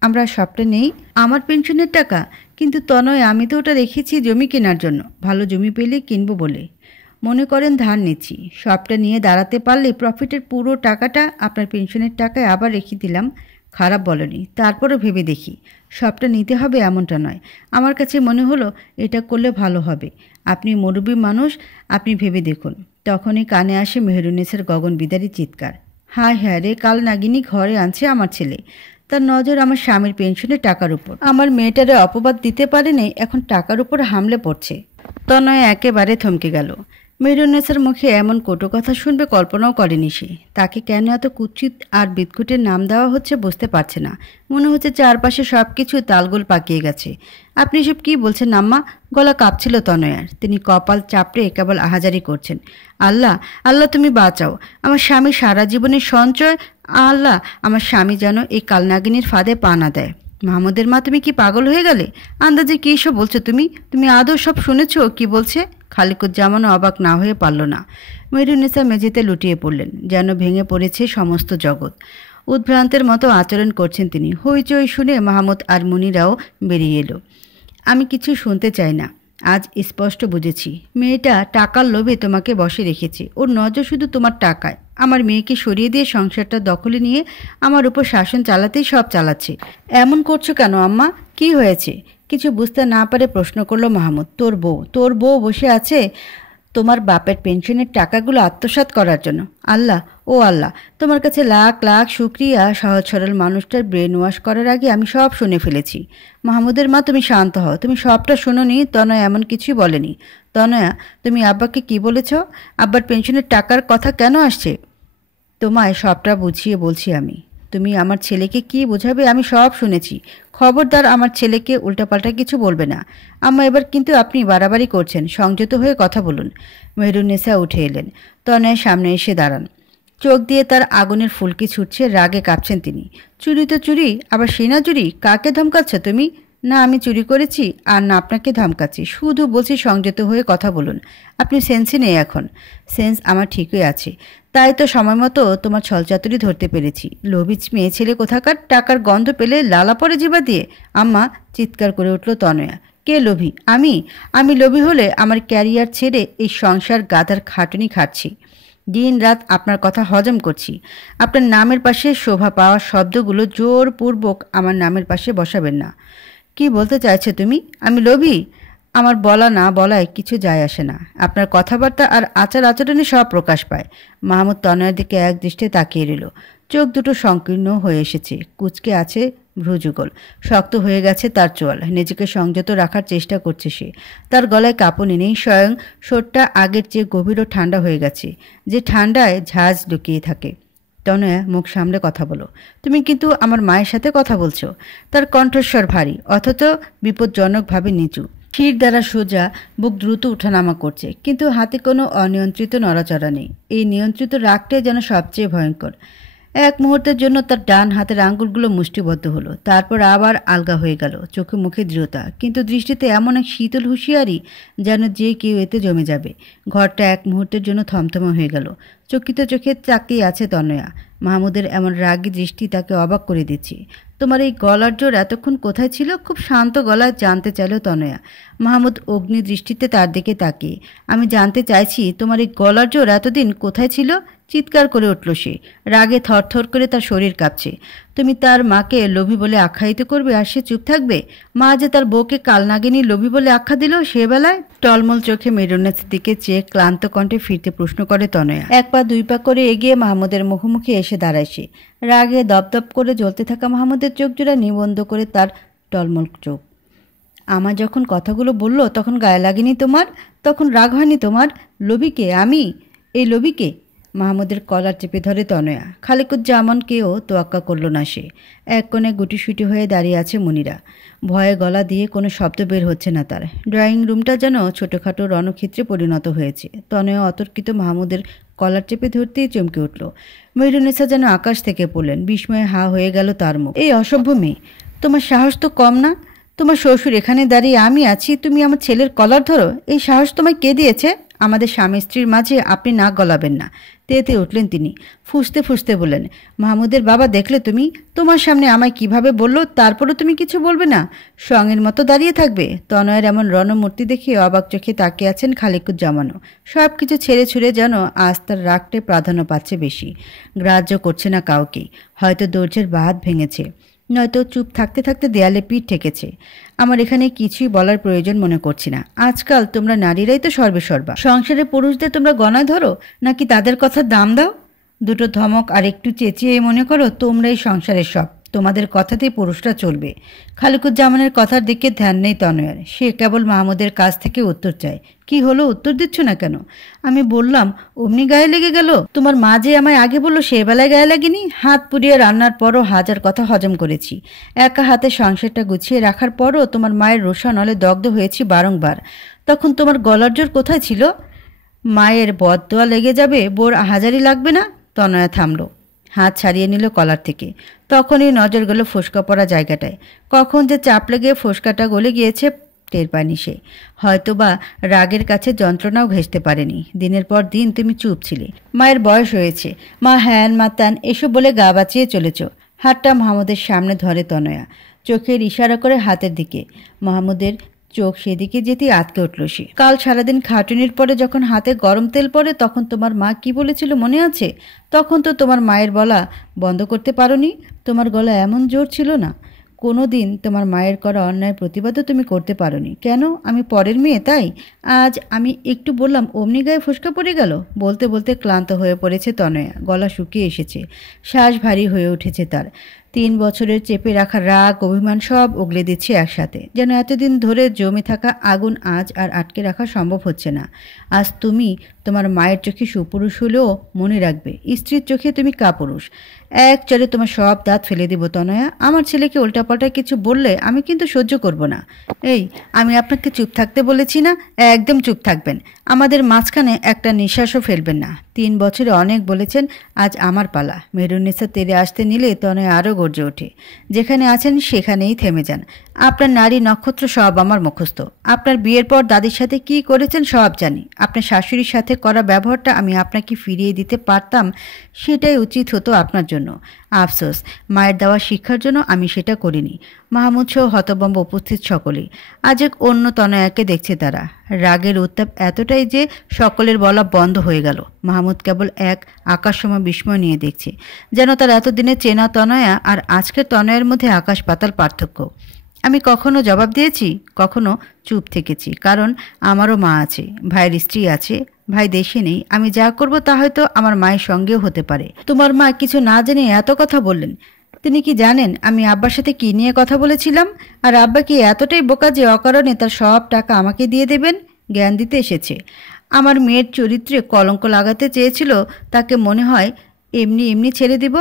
আমরা সবটা নেই। আমার পেনশনের টাকা? কিন্তু তনয়, আমি তো ওটা রেখেছি জমি কেনার জন্য, ভালো জমি পেলে কিনবো বলে। মনে করেন ধার নিচ্ছি, সবটা নিয়ে দাঁড়াতে পারলে প্রফিটের পুরো টাকাটা আপনার পেনশনের টাকায় আবার রেখে দিলাম। খারাপ বলনি, তারপরও ভেবে দেখি। সবটা নিতে হবে এমনটা নয়। আমার কাছে মনে হলো এটা করলে ভালো হবে। আপনি মুরব্বী মানুষ, আপনি ভেবে দেখুন। তখনই কানে আসে মেহেরুন্নেসার গগন বিদারী চিৎকার। হায় হ্যাঁ রে, কাল নাগিনী ঘরে আনছে আমার ছেলে। তার নজর আমার স্বামীর পেনশনের টাকার উপর। আমার মেয়েটারে অপবাদ দিতে পারেনি, এখন টাকার উপর হামলে পড়ছে। তনয় একেবারে থমকে গেল। মেহেরুন্নেসার মুখে এমন কটু কথা শুনবে কল্পনাও করেনি সে। তাকে কেন এত কুৎসিত আর বিদঘুটের নাম দেওয়া হচ্ছে বুঝতে পারছে না। মনে হচ্ছে চারপাশে সব কিছু তালগোল পাকিয়ে গেছে। আপনি সব কী বলছেন আম্মা? গলা কাঁপছিল তনয়ার। তিনি কপাল চাপড়ে কেবল আহাজারি করছেন। আল্লাহ, আল্লাহ তুমি বাঁচাও আমার স্বামী সারা জীবনের সঞ্চয়। আল্লাহ, আমার স্বামী যেন এই কালনাগিনীর ফাঁদে পা না দেয়। মাহমুদের মা, তুমি কি পাগল হয়ে গেলে? আন্দাজে কী সব বলছো তুমি? তুমি আদৌ সব শুনেছ কি বলছে? খালিকুজ্জামানও অবাক না হয়ে পারল না। মেহেরুন্নেসা মেঝেতে লুটিয়ে পড়লেন, যেন ভেঙে পড়েছে সমস্ত জগৎ। উদ্ভ্রান্তের মতো আচরণ করছেন তিনি। হইচই শুনে মাহমুদ আর মুনিরাও বেরিয়ে এলো। আমি কিছু শুনতে চাই না। আজ স্পষ্ট বুঝেছি, মেয়েটা টাকার লোভে তোমাকে বসে রেখেছে। ওর নজর শুধু তোমার টাকায়। আমার মেয়েকে সরিয়ে দিয়ে সংসারটা দখলে নিয়ে আমার উপর শাসন চালাতেই সব চালাচ্ছে। এমন করছো কেন আম্মা? কি হয়েছে? কিছু বুঝতে না পারে প্রশ্ন করলো মাহমুদ। তোর বউ বসে আছে তোমার বাপের পেনশনের টাকাগুলো আত্মসাৎ করার জন্য। আল্লাহ, ও আল্লাহ, তোমার কাছে লাখ লাখ শুক্রিয়া। সহজ সরল মানুষটার ব্রেন ওয়াশ করার আগে আমি সব শুনে ফেলেছি। মাহমুদের মা, তুমি শান্ত হও। তুমি সবটা শোনোনি? তনয়া এমন কিছুই বলেনি। তনয়া, তুমি আব্বাকে কি বলেছ? আব্বার পেনশনের টাকার কথা কেন আসছে? তোমায় সবটা বুঝিয়ে বলছি আমি। তুমি আমার ছেলেকে কি বোঝাবে আমি সব শুনেছি। খবরদার আমার ছেলেকে উল্টাপাল্টা কিছু বলবে না। আম্মা, এবার কিন্তু আপনি বাড়াবাড়ি করছেন। সংযত হয়ে কথা বলুন। মেহেরুন্নেসা উঠে এলেন। তনয়ের সামনে এসে দাঁড়ান। চোখ দিয়ে তার আগুনের ফুলকি ছুটছে, রাগে কাঁপছেন তিনি। চুরি তো চুরি, আবার সেনা চুরি। কাকে ধমকাচ্ছ তুমি? না আমি চুরি করেছি, আর না আপনাকে ধমকাচ্ছি। শুধু বলছি সংযত হয়ে কথা বলুন। আপনি সেন্সই নেই এখন। সেন্স আমার ঠিকই আছে, তাই তো সময় মতো তোমার ছলচাতুরি ধরতে পেরেছি। লোভী মেয়ে ছেলে কোথাকার, টাকার গন্ধ পেলে লালা পড়ে জিবা দিয়ে। আম্মা, চিৎকার করে উঠল তনয়া। কে লোভী? আমি লোভী হলে আমার ক্যারিয়ার ছেড়ে এই সংসার গাধার খাটুনি খাটছি। দিন রাত আপনার কথা হজম করছি। আপনার নামের পাশে শোভা পাওয়া শব্দগুলো জোরপূর্বক আমার নামের পাশে বসাবেন না। কি বলতে চাইছো তুমি? আমি লোভী? আমার বলা না বলায় কিছু যায় আসে না। আপনার কথাবার্তা আর আচার আচরণে সব প্রকাশ পায়। মাহমুদ তনয়ের দিকে এক দৃষ্টে তাকিয়ে রইল। চোখ দুটো সংকীর্ণ হয়ে এসেছে, কুঁচকে আছে ভ্রুযুগল, শক্ত হয়ে গেছে তার চোয়াল। নিজেকে সংযত রাখার চেষ্টা করছে সে। তার গলায় কাঁপুনি নেই, স্বয়ং সোরটা আগের চেয়ে গভীর ও ঠান্ডা হয়ে গেছে, যে ঠান্ডায় ঝাঁজ লুকিয়ে থাকে। তনয়া, মুখ সামলে কথা বলো। তুমি কিন্তু আমার মায়ের সাথে কথা বলছো। তার কণ্ঠস্বর ভারী, অথচ বিপজ্জনকভাবে নিচু। শির দ্বারা সোজা, বুক দ্রুত উঠানামা করছে, কিন্তু হাতে কোনো অনিয়ন্ত্রিত নড়াচড়া নেই। এই নিয়ন্ত্রিত রাগটাই যেন সবচেয়ে ভয়ঙ্কর। এক মুহূর্তের জন্য তার ডান হাতের আঙ্গুলগুলো মুষ্টিবদ্ধ হলো, তারপর আবার আলগা হয়ে গেল। চোখে মুখে দৃঢ়তা, কিন্তু দৃষ্টিতে এমন এক শীতল হুঁশিয়ারি যেন যে কেউ এতে জমে যাবে। ঘরটা এক মুহূর্তের জন্য থমথমে হয়ে গেল। চকিত চোখে তাকিয়ে আছে তনয়া। মাহমুদের এমন রাগী দৃষ্টি তাকে অবাক করে দিচ্ছে। তোমার এই গলার জোর এতক্ষণ কোথায় ছিল? খুব শান্ত গলায় জানতে চাইল তনয়া। মাহমুদ অগ্নি দৃষ্টিতে তার দিকে তাকিয়ে। আমি জানতে চাইছি তোমার এই গলার জোর এতদিন কোথায় ছিল? চিৎকার করে উঠল সে। রাগে থরথর করে তার শরীর কাঁপছে। তুমি তার মাকে লোভী বলে আখ্যায়িত করবে আর সে চুপ থাকবে? মা যে তার বউকে কালনাগিনী লোভী বলে আখ্যা দিল সে বেলায়? টলমল চোখে মেরুন্নাথের দিকে চেয়ে ক্লান্ত কণ্ঠে ফিরতে প্রশ্ন করে তনয়া। এক পা দুই পা করে এগিয়ে মাহমুদের মুখোমুখি এসে দাঁড়ায় সে। রাগে দপদপ করে জ্বলতে থাকা মাহমুদের চোখ জোড়া নিবন্ধ করে তার টলমল চোখ। আমার যখন কথাগুলো বলল তখন গায়ে লাগেনি তোমার? তখন রাগ হয়নি তোমার? লোভীকে আমি? এই লোভীকে? মাহমুদের কলার চেপে ধরে তনয়া। খালিকুজ্জামানকেও তোয়াক্কা করল না সে। এক কোণে গুটিসুটি হয়ে দাঁড়িয়ে আছে মুনিরা। ভয়ে গলা দিয়ে কোনো শব্দ বের হচ্ছে না তার। ড্রয়িং রুমটা যেন ছোটোখাটো রণক্ষেত্রে পরিণত হয়েছে। তনয়া অতর্কিত মাহমুদের কলার চেপে ধরতেই চমকে উঠল। মেহেরুন্নেসা যেন আকাশ থেকে পড়লেন। বিস্ময়ে হা হয়ে গেল তার মুখ। এই অসভ্য মেয়ে, তোমার সাহস তো কম না? তোমার শ্বশুর এখানে দাঁড়িয়ে আমি আছি, তুমি আমার ছেলের কলার ধরো? এই সাহস তোমায় কে দিয়েছে? আমাদের স্বামী স্ত্রীর মাঝে আপনি নাক গলাবেন না। তেতে উঠলেন তিনি। ফুঁসতে ফুঁসতে বললেন, মাহমুদের বাবা দেখলে তুমি? তোমার সামনে আমায় কিভাবে বলল, তারপরও তুমি কিছু বলবে না? সঙ্গের মতো দাঁড়িয়ে থাকবে? তনয়ের এমন রণমূর্তি দেখে অবাক চোখে তাকিয়ে আছেন খালিকুজ্জামানও। সব কিছু ছেড়ে ছুড়ে যেন আজ তার রাগটে প্রাধান্য পাচ্ছে বেশি। গ্রাহ্য করছে না কাউকেই। হয়তো দরজার বাঁধ ভেঙেছে, নয়তো চুপ থাকতে থাকতে দেয়ালে পিঠ ঠেকেছে। আমার এখানে কিছুই বলার প্রয়োজন মনে করছি না। আজকাল তোমরা নারীরাই তো সর্বেসর্বা। সংসারে পুরুষদের তোমরা গণায় ধরো, নাকি তাদের কথার দাম দাও? দুটো ধমক আর একটু চেঁচিয়ে মনে করো তোমরাই সংসারের সব, তোমাদের কথাতেই পুরুষরা চলবে। খালিকুজ্জামানের কথার দিকে ধ্যান নেই তনয়ের। সে কেবল মাহমুদের কাছ থেকে উত্তর চায়। কি হলো, উত্তর দিচ্ছ না কেন? আমি বললাম অমনি গায়ে লেগে গেল? তোমার মা যে আমায় আগে বললো সে বেলায় গায়ে লাগেনি? হাত পুড়িয়ে রান্নার পরও হাজার কথা হজম করেছি। একা হাতে সংসারটা গুছিয়ে রাখার পরও তোমার মায়ের রোষানলে দগ্ধ হয়েছি বারংবার। তখন তোমার গলার জোর কোথায় ছিল? মায়ের বদদোয়া লেগে যাবে, বোর হাজারি লাগবে না? তনয়া থামল, হাত ছাড়িয়ে নিল কলার থেকে। তখনই নজর গেল ফোসকা পড়া জায়গাটায়। কখন যে চাপ লেগে ফোসকাটা গলে গিয়েছে টের পায়নি সে। হয়তোবা রাগের কাছে যন্ত্রণাও ঘেঁষতে পারেনি। দিনের পর দিন তুমি চুপ ছিলে। মায়ের বয়স হয়েছে, মা হ্যান মা ত্যান এসব বলে গা বাঁচিয়ে চলেছ। হাতটা মাহমুদের সামনে ধরে তনয়া, চোখের ইশারা করে হাতের দিকে। মাহমুদের চোখ সেদিকে যেতেই আটকে উঠল সে। কাল সারাদিন খাটুনির পরে যখন হাতে গরম তেল পড়ে তখন তোমার মা কি বলেছিল মনে আছে? তখন তো তোমার মায়ের বলা বন্ধ করতে পারোনি। তোমার গলা এমন জোর ছিল না। কোনো দিন তোমার মায়ের করা অন্যায় প্রতিবাদও তুমি করতে পারোনি। কেন? আমি পরের মেয়ে তাই? আজ আমি একটু বললাম অমনি গায়ে ফোসকা পড়ে গেল? বলতে বলতে ক্লান্ত হয়ে পড়েছে তনয়া, গলা শুকিয়ে এসেছে, শ্বাস ভারী হয়ে উঠেছে তার। 3 বছরের চেপে রাখা রাগ অভিমান সব উগলে দিচ্ছে একসাথে, যেন এতদিন ধরে জমে থাকা আগুন আজ আর আটকে রাখা সম্ভব হচ্ছে না। আজ তুমি তোমার মায়ের চোখে সুপুরুষ হলেও মনে রাখবে স্ত্রীর চোখে তুমি কাপুরুষ। এক চলে তোমার সব দাঁত ফেলে দিব তনয়া। আমার ছেলেকে উল্টাপাল্টা কিছু বললে আমি কিন্তু সহ্য করব না। এই, আমি আপনাকে চুপ থাকতে বলেছি না? একদম চুপ থাকবেন। আমাদের মাঝখানে একটা নিঃশ্বাসও ফেলবেন না। 3 বছরে অনেক বলেছেন, আজ আমার পালা। মেহরুন্নেসা তেরে আসতে নিলে তনয়া আরও গর্জে ওঠে। যেখানে আছেন সেখানেই থেমে যান। আপনার নারী নক্ষত্র সব আমার মুখস্থ। আপনার বিয়ের পর দাদির সাথে কি করেছেন সব জানি। আপনার শাশুড়ির সাথে করা ব্যবহারটা আমি আপনাকে ফিরিয়ে দিতে পারতাম, সেটাই উচিত হতো আপনার জন্য। আফসোস, মায়ের দেওয়া শিক্ষার জন্য আমি সেটা করিনি। মাহমুদ সহ হতভম্ব উপস্থিত সকলেই আজ এক অন্য তনয়াকে দেখছে তারা। রাগের উত্তাপ এতটাই যে সকলের বলা বন্ধ হয়ে গেল। মাহমুদ কেবল এক আকাশসম বিস্ময় নিয়ে দেখছে, যেন তার এতদিনে চেনা তনয়া আর আজকের তনয়ের মধ্যে আকাশ পাতাল পার্থক্য। আমি কখনো জবাব দিয়েছি, কখনো চুপ থেকেছি, কারণ আমারও মা আছে, ভাইয়ের স্ত্রী আছে। ভাই দেশে নেই। আমি যা করব তা হয়তো আমার মায়ের সঙ্গেও হতে পারে। তোমার মা কিছু না জেনে এত কথা বললেন। তিনি কি জানেন আমি আব্বার সাথে কি নিয়ে কথা বলেছিলাম? আর আব্বা কি এতটাই বোকা যে অকারণে তার সব টাকা আমাকে দিয়ে দেবেন? জ্ঞান দিতে এসেছে। আমার মেয়ের চরিত্রে কলঙ্ক লাগাতে চেয়েছিল। তাকে মনে হয় এমনি এমনি ছেড়ে দিব?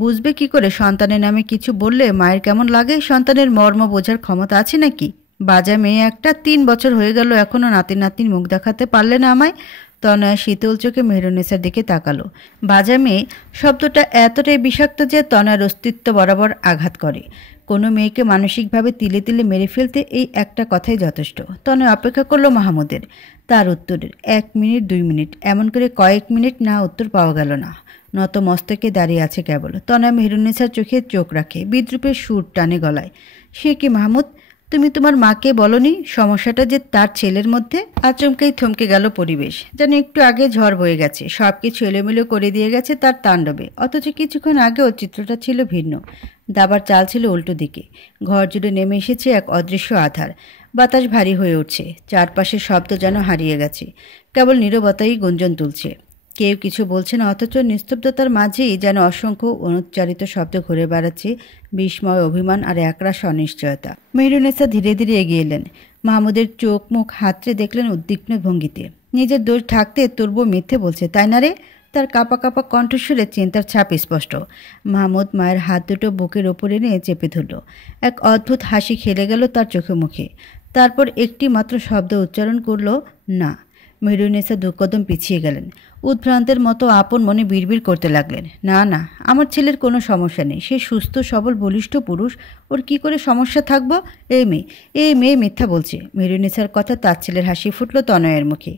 বুঝবে কি করে সন্তানের নামে কিছু বললে মায়ের কেমন লাগে? সন্তানের মর্ম বোঝার ক্ষমতা আছে নাকি? বাজা মেয়ে একটা, 3 বছর হয়ে গেল এখনো নাতি নাতনির মুখ দেখাতে পারলে না আমায়। তনয়া শীতল চোখে মেহরুন্নেসার দিকে তাকালো। বাজা মেয়ে শব্দটা এতটাই বিষাক্ত যে তনয়ার অস্তিত্ব বরাবর আঘাত করে। কোনো মেয়েকে মানসিকভাবে তিলে তিলে মেরে ফেলতে এই একটা কথাই যথেষ্ট। তনয়া অপেক্ষা করলো মাহমুদের, তার উত্তরের। 1 মিনিট 2 মিনিট এমন করে কয়েক মিনিট না উত্তর পাওয়া গেল না। নত মস্তকে দাঁড়িয়ে আছে কেবল। তনয়া মেহরুন্নেসার চোখে চোখ রাখে, বিদ্রুপের সুর টানে গলায়। সে কি মাহমুদ, তুমি তোমার মাকে বলনি সমস্যাটা যে তার ছেলের মধ্যে? আচমকেই থমকে গেল পরিবেশ, যেন একটু আগে ঝড় বয়ে গেছে, সবকিছু এলোমেলো করে দিয়ে গেছে তার তাণ্ডবে। অথচ কিছুক্ষণ আগেও চিত্রটা ছিল ভিন্ন। দাবার চাল ছিল উল্টো দিকে। ঘর জুড়ে নেমে এসেছে এক অদৃশ্য আধার। বাতাস ভারী হয়ে উঠছে, চারপাশের শব্দ যেন হারিয়ে গেছে। কেবল নীরবতাই গুঞ্জন তুলছে। কেউ কিছু বলছে না, অথচ নিস্তব্ধতার মাঝেই যেন অসংখ্য অনুচ্চারিত শব্দ ঘুরে বেড়াচ্ছে, বিস্ময়, অভিমান আর একরাশ অনিশ্চয়তা। মেহরুন্নেসা ধীরে ধীরে এগিয়ে এলেন। মাহমুদের চোখ মুখ হাতড়ে দেখলেন উদ্বিগ্ন ভঙ্গিতে। নিজের দোষ ঢাকতে তুর্ব মিথ্যে বলছে, তাই না রে? তার কাঁপা কাঁপা কণ্ঠস্বরে চিন্তার ছাপ স্পষ্ট। মাহমুদ মায়ের হাত দুটো বুকের ওপর এনে চেপে ধরল। এক অদ্ভুত হাসি খেলে গেল তার চোখে মুখে। তারপর একটি মাত্র শব্দ উচ্চারণ করল, না। মেহরুন্নেসা 2 কদম পিছিয়ে গেলেন। উদ্ভ্রান্তের মতো আপন মনে বিড়বিড় করতে লাগলেন, না না, আমার ছেলের কোনো সমস্যা নেই, সে সুস্থ সবল বলিষ্ঠ পুরুষ, ওর কি করে সমস্যা থাকবো? এই মেয়ে মিথ্যা বলছে। মেহরুন্নেসার কথা তার ছেলের হাসি ফুটল তনয়ের মুখে।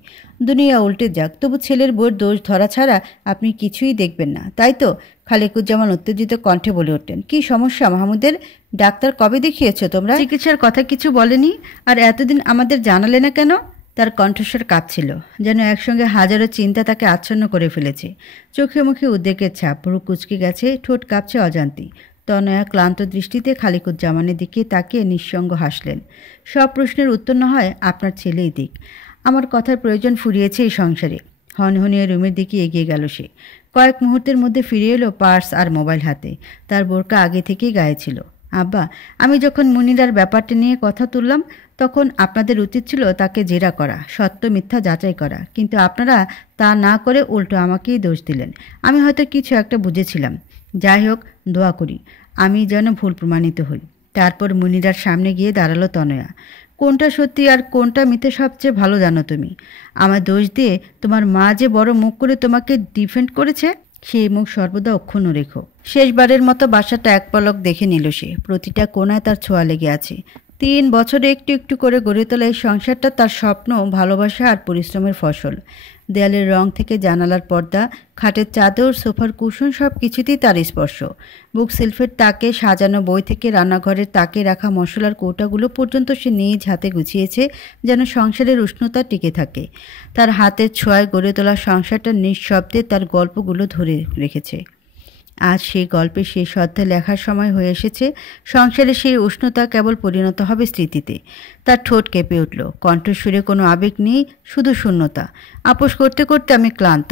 দুনিয়া উল্টে যাক, তবু ছেলের বউয়ের দোষ ধরা ছাড়া আপনি কিছুই দেখবেন না, তাই তো? খালেকুজ্জামান উত্তেজিত কণ্ঠে বলে উঠলেন, কি সমস্যা মাহমুদের? ডাক্তার কবে দেখিয়েছ তোমরা? চিকিৎসার কথা কিছু বলেনি, আর এতদিন আমাদের জানালে না কেন? তার কণ্ঠস্বর কাঁপছিল, যেন একসঙ্গে হাজারো চিন্তা তাকে আচ্ছন্ন করে ফেলেছে। চোখে মুখে উদ্বেগের ছাপ, পুরো কুচকে গেছে, ঠোঁট কাঁপছে অজান্তি। তনয়া ক্লান্ত দৃষ্টিতে খালিকুজ্জামানের দিকে তাকিয়ে নিঃসঙ্গ হাসলেন। সব প্রশ্নের উত্তর না হয় আপনার ছেলেই দিক। আমার কথার প্রয়োজন ফুরিয়েছে এই সংসারে। হনহনিয়ে রুমের দিকে এগিয়ে গেল সে। কয়েক মুহূর্তের মধ্যে ফিরে এলো পার্স আর মোবাইল হাতে। তার বোরকা আগে থেকেই গায়ে ছিল। আব্বা, আমি যখন মুনিরার ব্যাপারটা নিয়ে কথা তুললাম, তখন আপনাদের উচিত ছিল তাকে জেরা করা, সত্য মিথ্যা যাচাই করা, কিন্তু আপনারা তা না করে উল্টো আমাকেই দোষ দিলেন। আমি হয়তো কিছু একটা বুঝেছিলাম। যাই হোক, দোয়া করি আমি যেন ভুল প্রমাণিত হই। তারপর মুনিরার সামনে গিয়ে দাঁড়ালো তনয়া। কোনটা সত্যি আর কোনটা মিথ্যে সবচেয়ে ভালো জানো তুমি। আমার দোষ দিয়ে তোমার মা যে বড় মুখ করে তোমাকে ডিফেন্ড করেছে, সেই মুখ সর্বদা অক্ষুণ্ণ রেখো। শেষবারের মতো বাসাটা এক পলক দেখে নিল সে। প্রতিটা কোণায় তার ছোঁয়া লেগে আছে। 3 বছরে একটু একটু করে গড়ে তোলা এই সংসারটা তার স্বপ্ন, ভালোবাসা আর পরিশ্রমের ফসল। দেয়ালের রং থেকে জানালার পর্দা, খাটের চাদর, সোফার কুশন, সব কিছুতেই তার স্পর্শ। বুক সেলফের তাকে সাজানো বই থেকে রান্নাঘরের তাকে রাখা মশলার কৌটাগুলো পর্যন্ত সে নিজ হাতে গুছিয়েছে, যেন সংসারের উষ্ণতা টিকে থাকে। তার হাতের ছোঁয়ায় গড়ে তোলা সংসারটা নিঃশব্দে তার গল্পগুলো ধরে রেখেছে। আজ সেই গল্পে শেষ অধ্যায় লেখার সময় হয়ে এসেছে। সংসারে সেই উষ্ণতা কেবল পরিণত হবে স্মৃতিতে। তার ঠোঁট কেঁপে উঠল, কণ্ঠস্বরে কোনো আবেগ নেই, শুধু শূন্যতা। আপোষ করতে করতে আমি ক্লান্ত,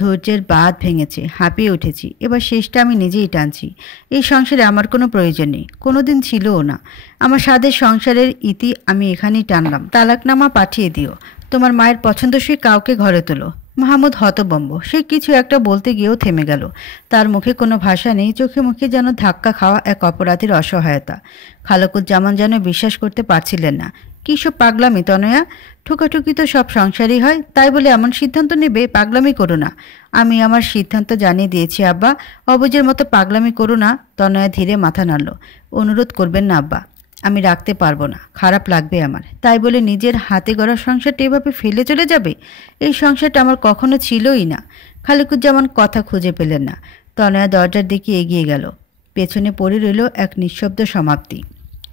ধৈর্যের বাঁধ ভেঙেছে, হাঁপিয়ে উঠেছি, এবার শেষটা আমি নিজেই টানছি। এই সংসারে আমার কোনো প্রয়োজন নেই, কোনোদিন ছিলও না। আমার স্বাদের সংসারের ইতি আমি এখানেই টানলাম। তালাকনামা পাঠিয়ে দিও, তোমার মায়ের পছন্দসই কাউকে ঘরে তোলো। মাহমুদ হতবম্ব, সে কিছু একটা বলতে গিয়েও থেমে গেল। তার মুখে কোনো ভাষা নেই, চোখে মুখে যেন ধাক্কা খাওয়া এক অপরাধীর অসহায়তা। খালাকুজ্জামান যেন বিশ্বাস করতে পারছিলেন না। কী সব পাগলামি তনয়া? ঠোকাঠুকি তো সব সংসারই হয়, তাই বলে এমন সিদ্ধান্ত নেবে? পাগলামি করো না। আমি আমার সিদ্ধান্ত জানিয়ে দিয়েছি আব্বা, অবুজের মতো পাগলামি করো না। তনয়া ধীরে মাথা নাড়ল। অনুরোধ করবেন না আব্বা, আমি রাখতে পারবো না, খারাপ লাগবে আমার। তাই বলে নিজের হাতে গড়া সংসারটা এভাবে ফেলে চলে যাবে? এই সংসারটা আমার কখনো ছিলই না। খালিকুজ্জামান কথা খুঁজে পেলেন না। তনয়া দরজার দিকে এগিয়ে গেল। পেছনে পড়ে রইল এক নিঃশব্দ সমাপ্তি।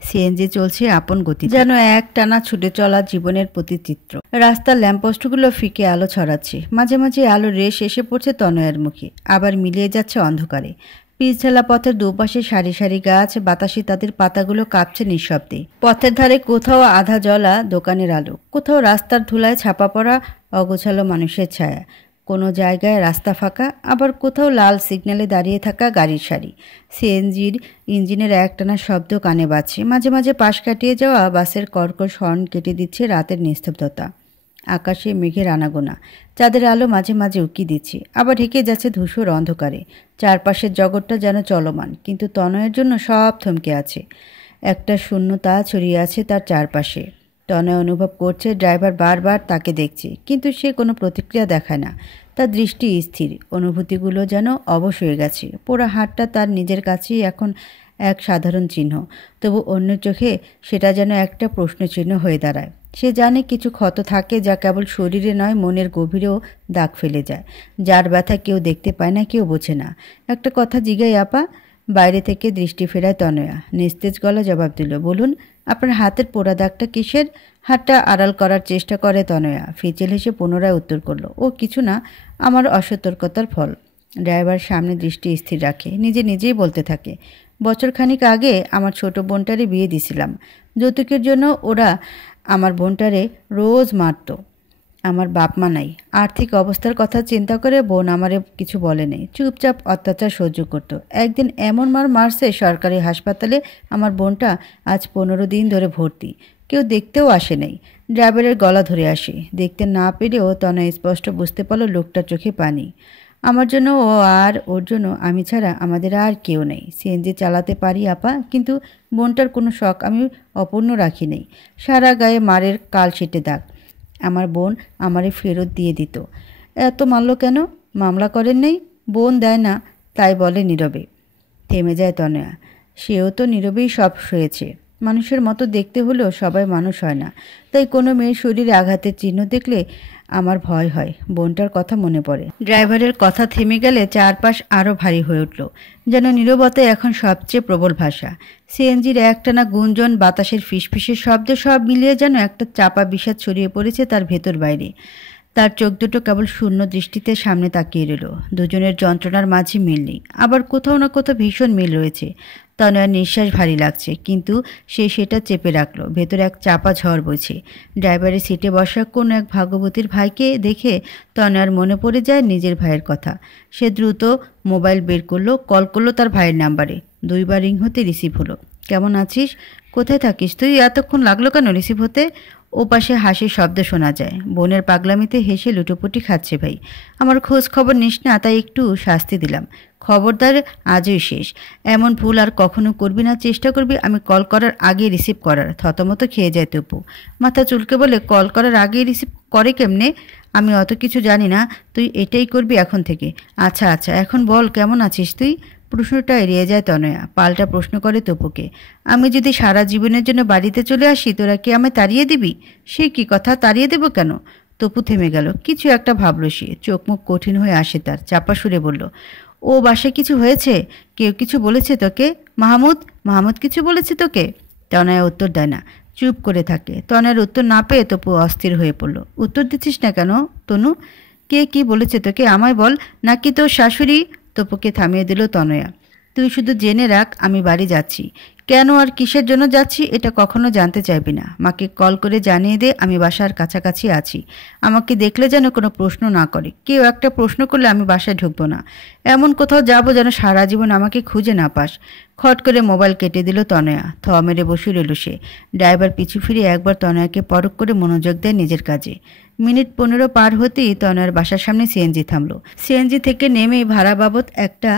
সিএনজি চলছে আপন গতি, যেন এক টানা ছুটে চলা জীবনের প্রতিচিত্র। রাস্তার ল্যাম্পপোস্টগুলো ফিকে আলো ছড়াচ্ছে, মাঝে মাঝে আলো রেশ এসে পড়ছে তনয়ার মুখে, আবার মিলিয়ে যাচ্ছে অন্ধকারে। পিচঢালা পথের দুপাশে সারি সারি গাছ, বাতাসে তাদের পাতাগুলো কাঁপছে নিঃশব্দে। পথের ধারে কোথাও আধা জ্বলা দোকানের আলো, কোথাও রাস্তার ধুলায় ছাপা পড়া অগোছালো মানুষের ছায়া। কোনো জায়গায় রাস্তা ফাঁকা, আবার কোথাও লাল সিগন্যালে দাঁড়িয়ে থাকা গাড়ির সারি। সিএনজির ইঞ্জিনের একটানা শব্দ কানে বাজছে, মাঝে মাঝে পাশ কাটিয়ে যাওয়া বাসের কর্কশ হর্ন কেটে দিচ্ছে রাতের নিস্তব্ধতা। আকাশে মেঘের আনাগোনা, চাঁদের আলো মাঝে মাঝে উকি দিচ্ছে, আবার ঢেকে যাচ্ছে ধূসর অন্ধকারে। চারপাশের জগৎটা যেন চলমান, কিন্তু তনয়ের জন্য সব থমকে আছে। একটা শূন্যতা ছড়িয়ে আছে তার চারপাশে। তনয় অনুভব করছে ড্রাইভার বারবার তাকে দেখছে, কিন্তু সে কোনো প্রতিক্রিয়া দেখায় না। তার দৃষ্টি স্থির, অনুভূতিগুলো যেন অবশ হয়ে গেছে। পোড়া হাতটা তার নিজের কাছেই এখন এক সাধারণ চিহ্ন, তবু অন্য চোখে সেটা যেন একটা প্রশ্নচিহ্ন হয়ে দাঁড়ায়। সে জানে কিছু ক্ষত থাকে যা কেবল শরীরে নয়, মনের গভীরেও দাগ ফেলে যায়, যার ব্যথা কেউ দেখতে পায় না, কেউ বোঝে না। একটা কথা জিগাই আপা? বাইরে থেকে দৃষ্টি ফেরায় তনয়া। নিস্তেজ গলা জবাব দিল, বলুন, আপনার হাতের পোড়া দাগটা কিসের? হাতটা আড়াল করার চেষ্টা করে তনয়া। ফিচেল হেসে পুনরায় উত্তর করল, ও কিছু না, আমার অসতর্কতার ফল। ড্রাইভার সামনে দৃষ্টি স্থির রাখে, নিজেই বলতে থাকে, বছরখানিক আগে আমার ছোট বোনটারে বিয়ে দিছিলাম। যৌতুকের জন্য ওরা আমার বোনটারে রোজ মারত। আমার বাপ মা নাই, আর্থিক অবস্থার কথা চিন্তা করে বোন আমারে কিছু বলে নেই, চুপচাপ অত্যাচার সহ্য করত। একদিন এমন মারছে সরকারি হাসপাতালে, আমার বোনটা আজ 15 দিন ধরে ভর্তি, কেউ দেখতেও আসে নাই। ড্রাইভারের গলা ধরে আসে। দেখতে না পেরেও তনয় স্পষ্ট বুঝতে পারল লোকটার চোখে পানি। আমার জন্য ও আর ওর জন্য আমি ছাড়া আমাদের আর কেউ নেই। সিএনজি চালাতে পারি আপা, কিন্তু বোনটার কোনো শখ আমি অপূর্ণ রাখি নেই। সারা গায়ে মারের কালশেটে দাগ, আমার বোন আমারে ফেরত দিয়ে দিত। এত মারল কেন? মামলা করেন নেই? বোন দেয় না তাই বলে নীরবে। থেমে যায় তনয়া। সেও তো নীরবেই সব সয়েছে। মানুষের মতো দেখতে হলেও সবাই মানুষ হয় না, তাই কোনো মেয়ের শরীরে আঘাতের চিহ্ন দেখলে আমার ভয় হয়। বোনটার কথা মনে পড়ে। ড্রাইভারের কথা থেমে গেলে চারপাশ আরও ভারী হয়ে উঠল, যেন নীরবতাই এখন সবচেয়ে প্রবল ভাষা। সিএনজির একটানা গুঞ্জন, বাতাসের ফিসফিসের শব্দ, সব মিলিয়ে যেন একটা চাপা বিষাদ ছড়িয়ে পড়েছে তার ভেতর বাইরে। তার চোখ দুটো কেবল শূন্য দৃষ্টিতে সামনে তাকিয়ে রইল। দুজনের যন্ত্রণার মাঝে মিল নেই, আবার কোথাও না কোথাও ভীষণ মিল রয়েছে। তনয়ার নিঃশ্বাস ভারী লাগছে, কিন্তু সে সেটা চেপে রাখলো। ভেতরে এক চাপা ঝড় বইছে। ড্রাইভারের সিটে বসা কোনো এক ভাগ্যবতীর ভাইকে দেখে তনয়ার মনে পড়ে যায় নিজের ভাইয়ের কথা। সে দ্রুত মোবাইল বের করলো, কল করলো তার ভাইয়ের নাম্বারে। 2 বার রিং হতে রিসিভ হলো। কেমন আছিস? কোথায় থাকিস তুই? এতক্ষণ লাগলো কেন রিসিভ হতে? ও পাশে হাসির শব্দ শোনা যায়। বোনের পাগলামিতে হেসে লুটোপুটি খাচ্ছে ভাই। আমার খোঁজ খবর নিস না তাই একটু শাস্তি দিলাম। খবরদার আজই শেষ। এমন ভুল আর কখনো করবি না। চেষ্টা করবি আমি কল করার আগে রিসিভ করার। থতমত খেয়ে যায় তপু। মাথা চুলকে বলে, কল করার আগেই রিসিভ করে কেমনে? আমি অত কিছু জানি না, তুই এটাই করবি এখন থেকে। আচ্ছা আচ্ছা, এখন বল কেমন আছিস তুই? প্রশ্নটা এড়িয়ে যায় তনয়া। পাল্টা প্রশ্ন করে তপুকে, আমি যদি সারা জীবনের জন্য বাড়িতে চলে আসি তোরা কি আমায় তাড়িয়ে দিবি? সে কি কথা, তাড়িয়ে দেব কেন? তপু থেমে গেল। কিছু একটা ভাবল সে। চোখ মুখ কঠিন হয়ে আসে তার। চাপা সুরে বলল, ও বাসায় কিছু হয়েছে? কেউ কিছু বলেছে তোকে? মাহমুদ কিছু বলেছে তোকে? তনয়া উত্তর দেয় না, চুপ করে থাকে। তনয়ার উত্তর না পেয়ে তপু অস্থির হয়ে পড়ল। উত্তর দিচ্ছিস না কেন তনু? কে কি বলেছে তোকে আমায় বল, নাকি তোর শাশুড়ি? তপুকে থামিয়ে দিল তনয়া। তুই শুধু জেনে রাখ আমি বাড়ি যাচ্ছি। কেন আর কিসের জন্য যাচ্ছি এটা কখনো জানতে চাইবি না। মাকে কল করে জানিয়ে দে আমি বাসার কাছাকাছি আছি। আমাকে দেখলে যেন কোনো প্রশ্ন না করে। কেউ একটা প্রশ্ন করলে আমি বাসায় ঢুকবো না। এমন কোথাও যাবো যেন সারা জীবন আমাকে খুঁজে না পাস। খট করে মোবাইল কেটে দিল তনয়া। থ মেরে বসে রইল সে। ড্রাইভার পিছু ফিরে একবার তনয়াকে পরখ করে মনোযোগ দেয় নিজের কাজে। মিনিট 15 পার হতেই তনয়ার বাসার সামনে সিএনজি থামলো। সিএনজি থেকে নেমেই ভাড়া বাবদ একটা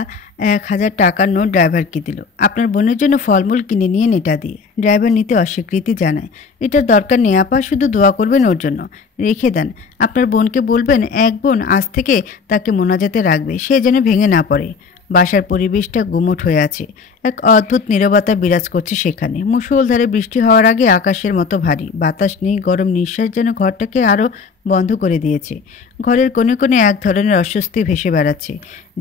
1000 টাকার নোট ড্রাইভারকে দিল। আপনার বোনের জন্য ফলমূল কিনে নিয়ে এটা দিয়ে। ড্রাইভার নিতে অস্বীকৃতি জানায়। এটার দরকার নেই আপা, শুধু দোয়া করবেন ওর জন্য। রেখে দেন। আপনার বোনকে বলবেন এক বোন আজ থেকে তাকে মোনাজাতে রাখবে, সে যেন ভেঙে না পড়ে। বাসার পরিবেশটা গুমোট হয়ে আছে। এক অদ্ভুত নীরবতা বিরাজ করছে সেখানে। মুষলধারে বৃষ্টি হওয়ার আগে আকাশের মতো ভারী। বাতাস নেই, গরম নিঃশ্বাস যেন ঘরটাকে আরও বন্ধ করে দিয়েছে। ঘরের কোণে কোণে এক ধরনের অস্বস্তি ভেসে বেড়াচ্ছে,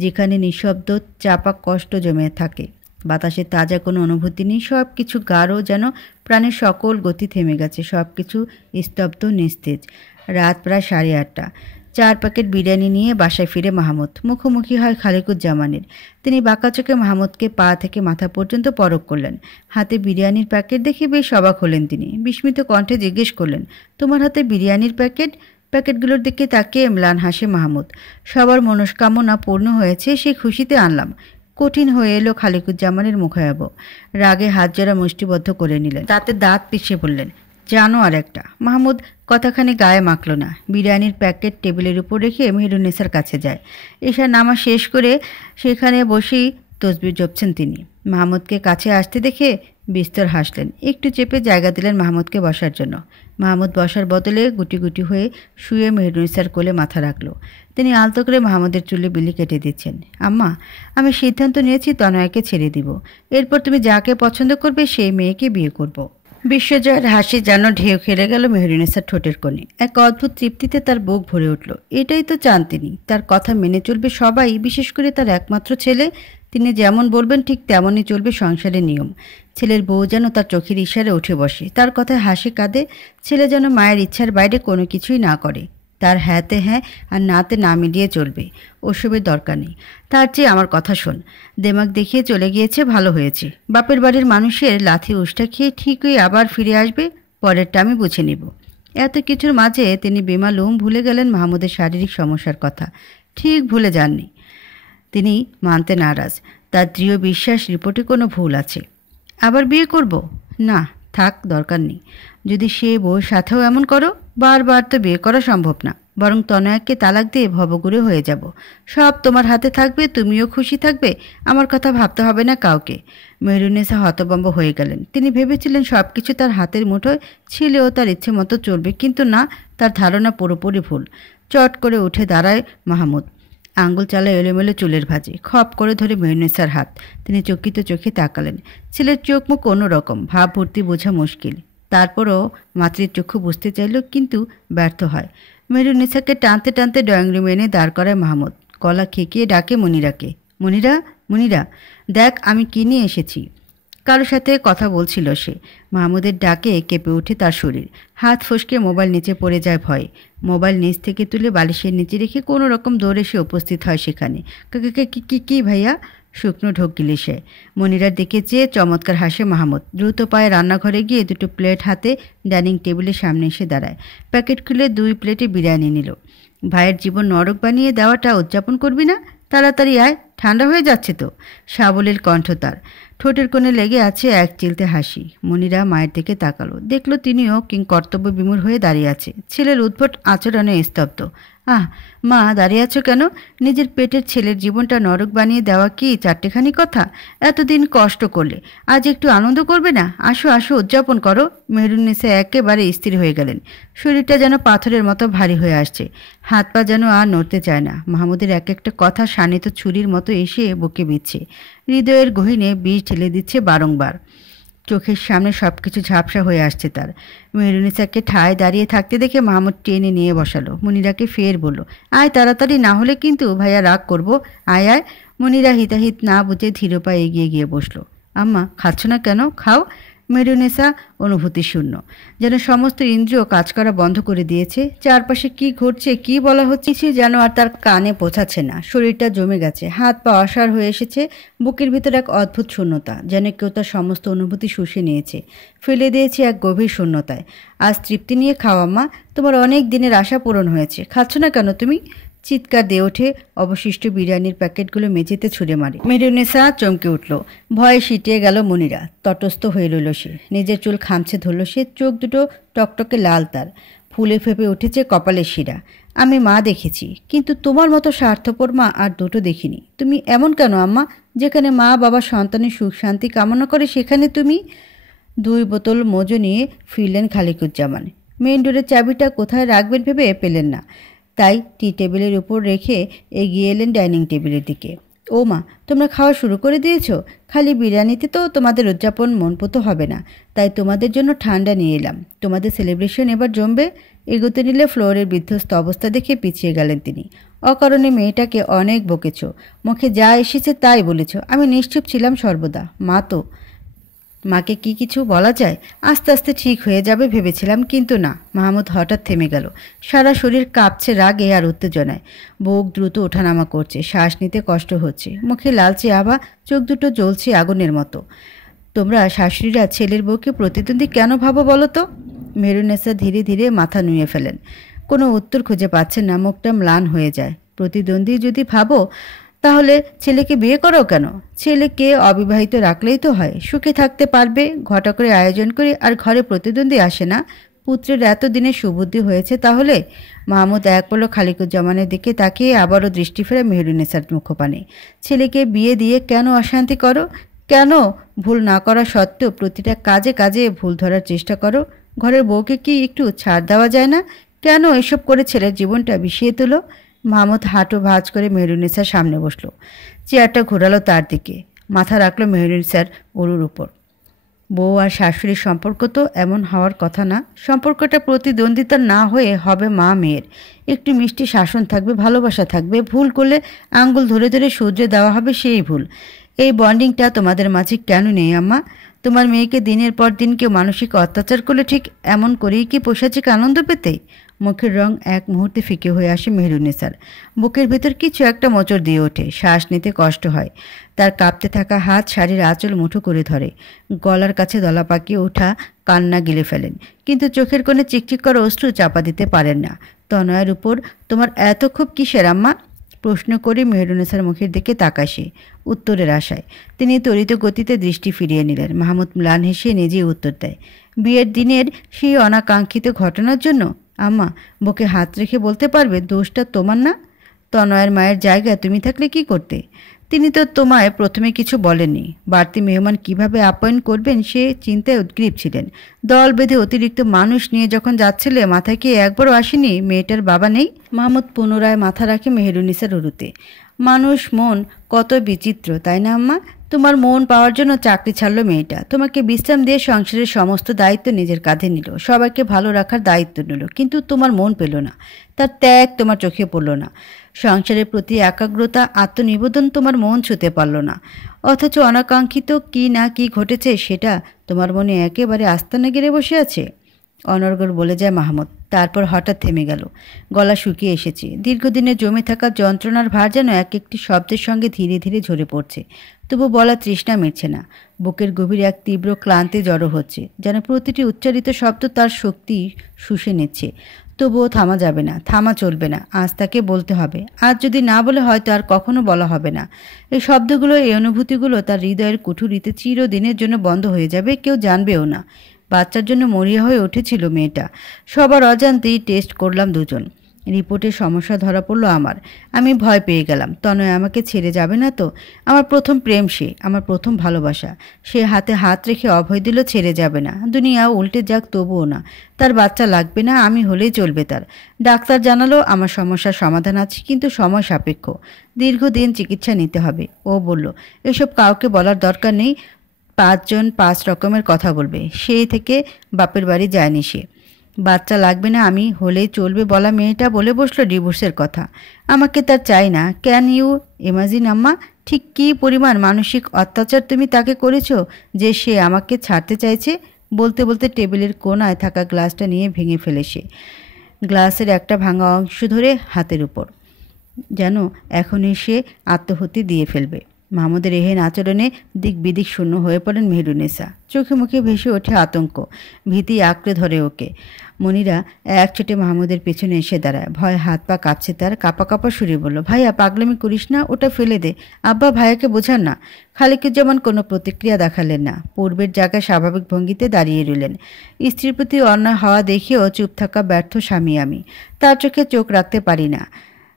যেখানে নিঃশব্দ চাপা কষ্ট জমে থাকে। বাতাসে তাজা কোনো অনুভূতি নেই। সব কিছু গাঢ়, যেন প্রাণের সকল গতি থেমে গেছে। সব কিছু স্তব্ধ, নিস্তেজ। রাত প্রায় 8:30। 4 প্যাকেট বিরিয়ানি নিয়ে বাসায় ফিরে মাহমুদ। মুখোমুখি হয় খালিকুজ্জামানের। তিনি বাঁকা চোখে মাহমুদকে পা থেকে মাথা পর্যন্ত পরখ করলেন। হাতে বিরিয়ানির প্যাকেট দেখে বেশ অবাক হলেন তিনি। বিস্মিত কণ্ঠে জিজ্ঞেস করলেন, তোমার হাতে বিরিয়ানির প্যাকেট? প্যাকেটগুলোর দিকে তাকিয়ে ম্লান হাসে মাহমুদ। সবার মনস্কামনা পূর্ণ হয়েছে, সেই খুশিতে আনলাম। কঠিন হয়ে এলো খালিকুজ্জামানের মুখায়ব। রাগে হাত জোড়া মুষ্টিবদ্ধ করে নিলেন। তাতে দাঁত পিছিয়ে পড়লেন। জানো আর একটা। মাহমুদ কথাখানি গায়ে মাখল না। বিরিয়ানির প্যাকেট টেবিলের উপর রেখে মেহেরুন্নেসার কাছে যায়। এশার নামাজ শেষ করে সেখানে বসেই তসবিহ জপছেন তিনি। মাহমুদকে কাছে আসতে দেখে বিস্তর হাসলেন। একটু চেপে জায়গা দিলেন মাহমুদকে বসার জন্য। মাহমুদ বসার বদলে গুটি গুটি হয়ে শুয়ে মেহেরুন্নেসার কোলে মাথা রাখল। তিনি আলতো করে মাহমুদের চুলে বিলি কেটে দিচ্ছেন। আম্মা, আমি সিদ্ধান্ত নিয়েছি তনয়াকে ছেড়ে দিব। এরপর তুমি যাকে পছন্দ করবে সেই মেয়েকে বিয়ে করব। বিশ্বজয়ের হাসি যেন ঢেউ খেলে গেল মেহেরুন্নেসার ঠোঁটের কোণে। এক অদ্ভুত তৃপ্তিতে তার বুক ভরে উঠল। এটাই তো চান তিনি। তার কথা মেনে চলবে সবাই, বিশেষ করে তার একমাত্র ছেলে। তিনি যেমন বলবেন ঠিক তেমনই চলবে সংসারের নিয়ম। ছেলের বউ যেন তার চোখের ইশারে উঠে বসে। তার কথায় হাসি কাঁদে। ছেলে যেন মায়ের ইচ্ছার বাইরে কোনো কিছুই না করে। তার হ্যাঁতে হ্যাঁ আর নাতে না মিলিয়ে চলবে। ওসবের দরকার নেই। তার চেয়ে আমার কথা শোন। দেমাগ দেখিয়ে চলে গিয়েছে, ভালো হয়েছে। বাপের বাড়ির মানুষের লাথি উষ্টা খেয়ে ঠিকই আবার ফিরে আসবে। পরেরটা আমি বুঝে নিব। এত কিছুর মাঝে তিনি বেমালুম ভুলে গেলেন মাহমুদের শারীরিক সমস্যার কথা। ঠিক ভুলে যাননি। তিনি মানতে নারাজ। তার দৃঢ় বিশ্বাস রিপোর্টে কোনো ভুল আছে। আবার বিয়ে করব? না, থাক, দরকার নেই। যদি সে বউয়ের সাথেও এমন করো, বারবার তো বিয়ে করা সম্ভব না। বরং তনয়াকে তালাক দিয়ে ভবঘুরে হয়ে যাব। সব তোমার হাতে থাকবে, তুমিও খুশি থাকবে। আমার কথা ভাবতে হবে না কাউকে। মেহেরুন্নেসা হতভম্ব হয়ে গেলেন। তিনি ভেবেছিলেন সব কিছু তার হাতের মুঠোয় ছিলেও তার ইচ্ছে মতো চলবে, কিন্তু না, তার ধারণা পুরোপুরি ভুল। চট করে উঠে দাঁড়ায় মাহমুদ। আঙ্গুল চালায় এলোমেলো চুলের ভাঁজে। খপ করে ধরে মেহরুন্নেসার হাত। তিনি চকিত চোখে তাকালেন। ছেলের চোখ মুখ অন্যরকম, ভাব ভর্তি বোঝা মুশকিল। তারপরও মাতৃচক্ষু বুঝতে চাইল, কিন্তু ব্যর্থ হয়। মেহরুন্নেসাকে টানতে টানতে ড্রয়িং রুমে এনে দাঁড় করায় মাহমুদ। গলা খেকিয়ে ডাকে মনিরাকে। মনিরা, মনিরা, দেখ আমি কি নিয়ে এসেছি। কারোর সাথে কথা বলছিল সে। মাহমুদের ডাকে কেঁপে ওঠে তার শরীর। হাত ফসকে মোবাইল নিচে পড়ে যায় ভয়ে। মোবাইল নিচ থেকে তুলে বালিশের নিচে রেখে কোনো রকম দৌড়ে সে উপস্থিত হয় সেখানে। কি ভাইয়া? শুকনো ঢোক গিলে সে। মনিরার দিকে চেয়ে চমৎকার হাসে মাহমুদ। দ্রুত পায়ে রান্নাঘরে গিয়ে দুটো প্লেট হাতে ডাইনিং টেবিলের সামনে এসে দাঁড়ায়। প্যাকেট খুলে 2 প্লেটে বিরিয়ানি নিল। ভাইয়ের জীবন নরক বানিয়ে দেওয়াটা উদযাপন করবি না? তাড়াতাড়ি আয়, ঠান্ডা হয়ে যাচ্ছে তো। সাবলীল কণ্ঠ তার। ঠোঁটের কোণে লেগে আছে এক চিলতে হাসি। মনিরা মায়ের দিকে তাকালো। দেখল তিনিও কর্তব্য বিমূঢ় হয়ে দাঁড়িয়ে আছে। ছেলের উদ্ভট আচরণে স্তব্ধ। আহ মা, দাঁড়িয়ে আছো কেন? নিজের পেটের ছেলের জীবনটা নরক বানিয়ে দেওয়া কি চারটেখানি কথা? এতদিন কষ্ট করলে, আজ একটু আনন্দ করবে না? আসো আসো, উদযাপন করো। মেহরুন্নেসা একেবারে স্থির হয়ে গেলেন। শরীরটা যেন পাথরের মতো ভারী হয়ে আসছে। হাত পা যেন আর নড়তে চায় না। মাহমুদের এক একটা কথা শানিত ছুরির মতো এসে বুকে বিচ্ছে। হৃদয়ের গহীনে বিষ ঠেলে দিচ্ছে বারংবার। চোখের সামনে সব কিছু ঝাপসা হয়ে আসছে তার। মেহরুন্নেসাকে ঠায় দাঁড়িয়ে থাকতে দেখে মাহমুদ টেনে নিয়ে বসালো। মনিরাকে ফের বলল, আয় তাড়াতাড়ি, না হলে কিন্তু ভাইয়া রাগ করব। আয় আয়। মনিরা হিতাহিত না বুঝে ধীর পায়ে এগিয়ে গিয়ে বসলো। আম্মা, খাচ্ছ না কেন? খাও। মেহরুন্নেসা অনুভূতি শূন্য, যেন সমস্ত ইন্দ্রিয় কাজ করা বন্ধ করে দিয়েছে। চারপাশে কি ঘটছে, কি বলা হচ্ছে, কিছু যেন আর তার কানে পৌঁছাচ্ছে না। শরীরটা জমে গেছে, হাত পা অসাড় হয়ে এসেছে। বুকের ভিতর এক অদ্ভুত শূন্যতা, যেন কেউ তার সমস্ত অনুভূতি শুষে নিয়েছে, ফেলে দিয়েছে এক গভীর শূন্যতায়। আজ তৃপ্তি নিয়ে খাও আম্মা, তোমার অনেক দিনের আশা পূরণ হয়েছে। খাচ্ছ না কেন তুমি? চিৎকার দিয়ে ওঠে। অবশিষ্ট বিরিয়ানির প্যাকেটগুলো মেঝেতে ছুঁড়ে মারে। মেহরুন্নেসা চমকে উঠল। ভয়ে সিটিয়ে গেল মনিরা। তটস্থ হয়ে রইল সে। নিজের চুল খামছে ধরল সে। চোখ দুটো টকটকে লাল তার। ফুলে ফেপে উঠেছে কপালের শিরা। আমি মা দেখেছি, কিন্তু তোমার মতো স্বার্থপর মা আর দুটো দেখিনি। তুমি এমন কেন আম্মা? যেখানে মা বাবা সন্তানের সুখ শান্তি কামনা করে, সেখানে তুমি। 2 বোতল মজু নিয়ে ফিরলেন খালিকুজ্জামান। মেইন ডোরের চাবিটা কোথায় রাখবেন ভেবে পেলেন না, তাই টি টেবিলের উপর রেখে এগিয়ে এলেন ডাইনিং টেবিলের দিকে। ও মা, তোমরা খাওয়া শুরু করে দিয়েছো? খালি বিরিয়ানিতে তো তোমাদের উদযাপন মনপুত হবে না, তাই তোমাদের জন্য ঠান্ডা নিয়ে এলাম। তোমাদের সেলিব্রেশন এবার জমবে। এগোতে নিলে ফ্লোরের বিধ্বস্ত অবস্থা দেখে পিছিয়ে গেলেন তিনি। অকারণে মেয়েটাকে অনেক বকেছ, মুখে যা এসেছে তাই বলেছ। আমি নিশ্চুপ ছিলাম সর্বদা। মা তো, মাকে কি কিছু বলা যায়? আস্তে আস্তে ঠিক হয়ে যাবে ভেবেছিলাম, কিন্তু না। মাহমুদ হঠাৎ থেমে গেল। সারা শরীর কাঁপছে রাগে আর উত্তেজনায়। বুক দ্রুত ওঠানামা করছে, শ্বাস নিতে কষ্ট হচ্ছে। মুখে লালচে আভা, চোখ দুটো জ্বলছে আগুনের মতো। তোমরা শাশুড়িরা ছেলের বউকে প্রতিদ্বন্দ্বী কেন ভাবো বলো তো? মেহরুন্নেসা ধীরে ধীরে মাথা নুয়ে ফেলেন। কোনো উত্তর খুঁজে পাচ্ছেন না। মুখটা ম্লান হয়ে যায়। প্রতিদ্বন্দ্বী যদি ভাবো, তাহলে ছেলেকে বিয়ে করো কেন? ছেলেকে অবিবাহিত রাখলেই তো হয়, সুখে থাকতে পারবে। ঘটা করে আয়োজন করে আর ঘরে প্রতিদ্বন্দ্বী আসে না। পুত্রের এতদিনে সুবুদ্ধি হয়েছে তাহলে? মাহমুদ এক পলক খালিকুজ্জামানের দিকে তাকিয়ে আবারও দৃষ্টি ফেরে মেহরুন্নেসার মুখপানে। ছেলেকে বিয়ে দিয়ে কেন অশান্তি করো? কেন ভুল না করা সত্ত্বেও প্রতিটা কাজে কাজে ভুল ধরার চেষ্টা করো? ঘরের বউকে কি একটু ছাড় দেওয়া যায় না? কেন এসব করে ছেলের জীবনটা বিষিয়ে তোলো? মাহমুদ হাঁটু ভাঁজ করে মেহরুন্নেসার সামনে বসলো। চেয়ারটা ঘোরালো তার দিকে। মাথা রাখলো মেহরুন্নেসার উরুর উপর। বউ আর শাশুড়ির সম্পর্ক তো এমন হওয়ার কথা না। সম্পর্কটা প্রতিদ্বন্দ্বিতা না হয়ে হবে মা মেয়ের। একটু মিষ্টি শাসন থাকবে, ভালোবাসা থাকবে। ভুল করলে আঙ্গুল ধরে ধরে শুধরে দেওয়া হবে সেই ভুল। এই বন্ডিংটা তোমাদের মাঝে কেন নেই আম্মা? তোমার মেয়েকে দিনের পর দিন কেউ মানসিক অত্যাচার করলে ঠিক এমন করেই কি পৈশাচিক আনন্দ পেতে? মুখের রং এক মুহূর্তে ফিকে হয়ে আসে মেহরুন্নেসার। বুকের ভেতর কিছু একটা মোচড় দিয়ে ওঠে। শ্বাস নিতে কষ্ট হয়। তার কাঁপতে থাকা হাত শাড়ির আঁচল মুঠো করে ধরে। গলার কাছে দলা পাকিয়ে ওঠা কান্না গিলে ফেলেন, কিন্তু চোখের কোণে চিকচিক করা অশ্রু চাপা দিতে পারেন না। তনয়ের উপর তোমার এত ক্ষোভ কিসের আম্মা? প্রশ্ন করে মেহরুন্নেসার মুখের দিকে তাকাসে উত্তরের আশায়। তিনি ত্বরিত গতিতে দৃষ্টি ফিরিয়ে নিলেন। মাহমুদ ম্লান হেসে নিজেই উত্তর দেয়, বিয়ের দিনের সেই অনাকাঙ্ক্ষিত ঘটনার জন্য। আম্মা, বুকে হাত রেখে বলতে পারবে দোষটা তোমার না? তনয়ের মায়ের জায়গায় তুমি থাকলে কি করতে? তিনি তো তোমায় প্রথমে কিছু বলেননি। বাড়তি মেহমান কিভাবে আপ্যায়ন করবেন সে চিন্তায় উদ্গ্রীব ছিলেন। দল বেঁধে অতিরিক্ত মানুষ নিয়ে যখন যাচ্ছিলে মাথায় কি একবারও আসেনি মেয়েটার বাবা নেই? মাহমুদ পুনরায় মাথা রাখে মেহেরুন্নিসার উরুতে। মানুষ মন কত বিচিত্র, তাই না আম্মা? তোমার মন পাওয়ার জন্য চাকরি ছাড়লো মেয়েটা, তোমাকে বিশ্রাম দিয়ে সংসারের সমস্ত দায়িত্ব নিজের কাঁধে নিল, সবাইকে ভালো রাখার দায়িত্ব নিল, কিন্তু তোমার মন পেল না, তার ত্যাগ তোমার চোখে পড়ল না, সংসারের প্রতি একাগ্রতা আত্মনিবেদন তোমার মন ছুঁতে পারল না। অথচ অনাকাঙ্ক্ষিত কি না কি ঘটেছে সেটা তোমার মনে একেবারে আস্তানা গেড়ে বসে আছে। অনর্গল বলে যায় মাহমুদ, তারপর হঠাৎ থেমে গেল। গলা শুকিয়ে এসেছে। দীর্ঘদিনে জমে থাকা যন্ত্রণার ভার যেন এক একটি শব্দের সঙ্গে ধীরে ধীরে ঝরে পড়ছে। তবু বলা তৃষ্ণা মিটছে না। বুকের গভীরে এক তীব্র ক্লান্তি জড়ো হচ্ছে, যেন প্রতিটি উচ্চারিত শব্দ তার শক্তি শুষে নিচ্ছে। তবুও থামা যাবে না, থামা চলবে না, আজ তাকে বলতে হবে। আজ যদি না বলে হয়তো আর কখনো বলা হবে না। এই শব্দগুলো, এই অনুভূতিগুলো তার হৃদয়ের কুঠুরিতে চিরদিনের জন্য বন্ধ হয়ে যাবে, কেউ জানবেও না। বাচ্চার জন্য মরিয়া হয়ে উঠেছিল মেয়েটা। সবার অজান্তেই টেস্ট করলাম দুজন। রিপোর্টে সমস্যা ধরা পড়লো আমার। আমি ভয় পেয়ে গেলাম, তনয় আমাকে ছেড়ে যাবে না তো? আমার প্রথম প্রেম সে, আমার প্রথম ভালোবাসা। সে হাতে হাত রেখে অভয় দিল ছেড়ে যাবে না। দুনিয়া উল্টে যাক তবুও না, তার বাচ্চা লাগবে না, আমি হলেই চলবে তার। ডাক্তার জানালো আমার সমস্যার সমাধান আছে, কিন্তু সময় সাপেক্ষ, দীর্ঘদিন চিকিৎসা নিতে হবে। ও বলল এসব কাউকে বলার দরকার নেই, 5 জন 5 রকমের কথা বলবে। সেই থেকে বাপের বাড়ি যায়নি সে। বাচ্চা লাগবে না, আমি হলেই চলবে বলা মেয়েটা বলে বসলো ডিভোর্সের কথা। আমাকে তার চাই না। ক্যান ইউ ইমাজিন আম্মা, ঠিক কী পরিমাণ মানসিক অত্যাচার তুমি তাকে করেছো যে সে আমাকে ছাড়তে চাইছে? বলতে বলতে টেবিলের কোণায় থাকা গ্লাসটা নিয়ে ভেঙে ফেলে সে। গ্লাসের একটা ভাঙা অংশ ধরে হাতের উপর, যেন এখনই সে আত্মহত্যা দিয়ে ফেলবে। মাহমুদের এহেন আচরণে দিক বিদিক শূন্য হয়ে পড়েন মেহেরুন্নিসা। চোখে মুখে ভেসে ওঠে আতঙ্ক, ভীতি আঁকড়ে ধরে ওকে। মনিরা একচোটে মাহমুদের পেছনে এসে দাঁড়ায়। ভয় হাত পা কাঁপছে তার। কাঁপা কাঁপা সুরে বলল, ভাইয়া পাগলামি করিস না, ওটা ফেলে দে। আব্বা ভাইয়াকে বোঝান না। খালিকুজ্জামান কোনো প্রতিক্রিয়া দেখালেন না। পূর্বের জায়গায় স্বাভাবিক ভঙ্গিতে দাঁড়িয়ে রইলেন। স্ত্রীর প্রতি অন্যায় হওয়া দেখেও চুপ থাকা ব্যর্থ স্বামী আমি। তার চোখে চোখ রাখতে পারি না।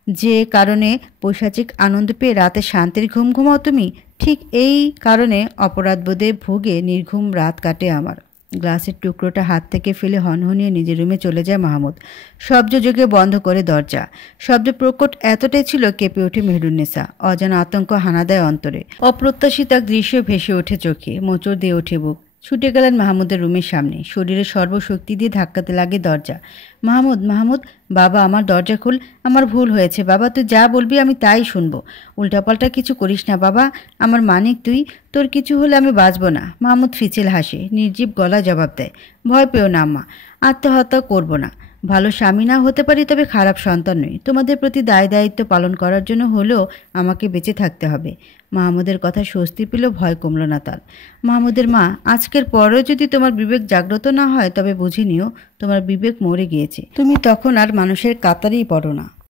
যে কারণে পৈশাচিক আনন্দ পেয়ে রাতে শান্তির ঘুম ঘুমাও তুমি, ঠিক এই কারণে অপরাধবোধে ভুগে নির্ঘুম রাত কাটে আমার। গ্লাসের টুকরোটা হাত থেকে ফেলে হনহনিয়ে নিজের রুমে চলে যায় মাহমুদ। শব্দযোগে বন্ধ করে দরজা। শব্দ প্রকট এতটাই ছিল কেঁপে ওঠে মেহেরুন্নিসা। অজানা আতঙ্ক হানা দেয় অন্তরে। অপ্রত্যাশিত এক দৃশ্য ভেসে ওঠে চোখে, মোচড় দিয়ে ওঠে বুক। ছুটে গেলেন মাহমুদের রুমের সামনে। শরীরের সর্বশক্তি দিয়ে ধাক্কাতে লাগে দরজা। মাহমুদ, মাহমুদ, বাবা আমার দরজা খুল, আমার ভুল হয়েছে বাবা, তুই যা বলবি আমি তাই শুনবো। উল্টাপাল্টা কিছু করিস না বাবা, আমার মানিক তুই, তোর কিছু হলে আমি বাঁচব না। মাহমুদ ফিচেল হাসে, নির্জীব গলায় জবাব দেয়, ভয় পেও না আম্মা, আত্মহত্যা করব না। ভালো স্বামী না হতে পারি, তবে খারাপ সন্তান নই। তোমাদের প্রতি দায় দায়িত্ব পালন করার জন্য হলেও আমাকে বেঁচে থাকতে হবে। মাহমুদের কথা স্বস্তি পেল, ভয় কমল না তার। মাহমুদের মা, আজকের পরেও যদি তোমার বিবেক জাগ্রত না হয় তবে বুঝে নিও তোমার বিবেক মরে গিয়েছে। তুমি তখন আর মানুষের কাতারেই পড়ো না।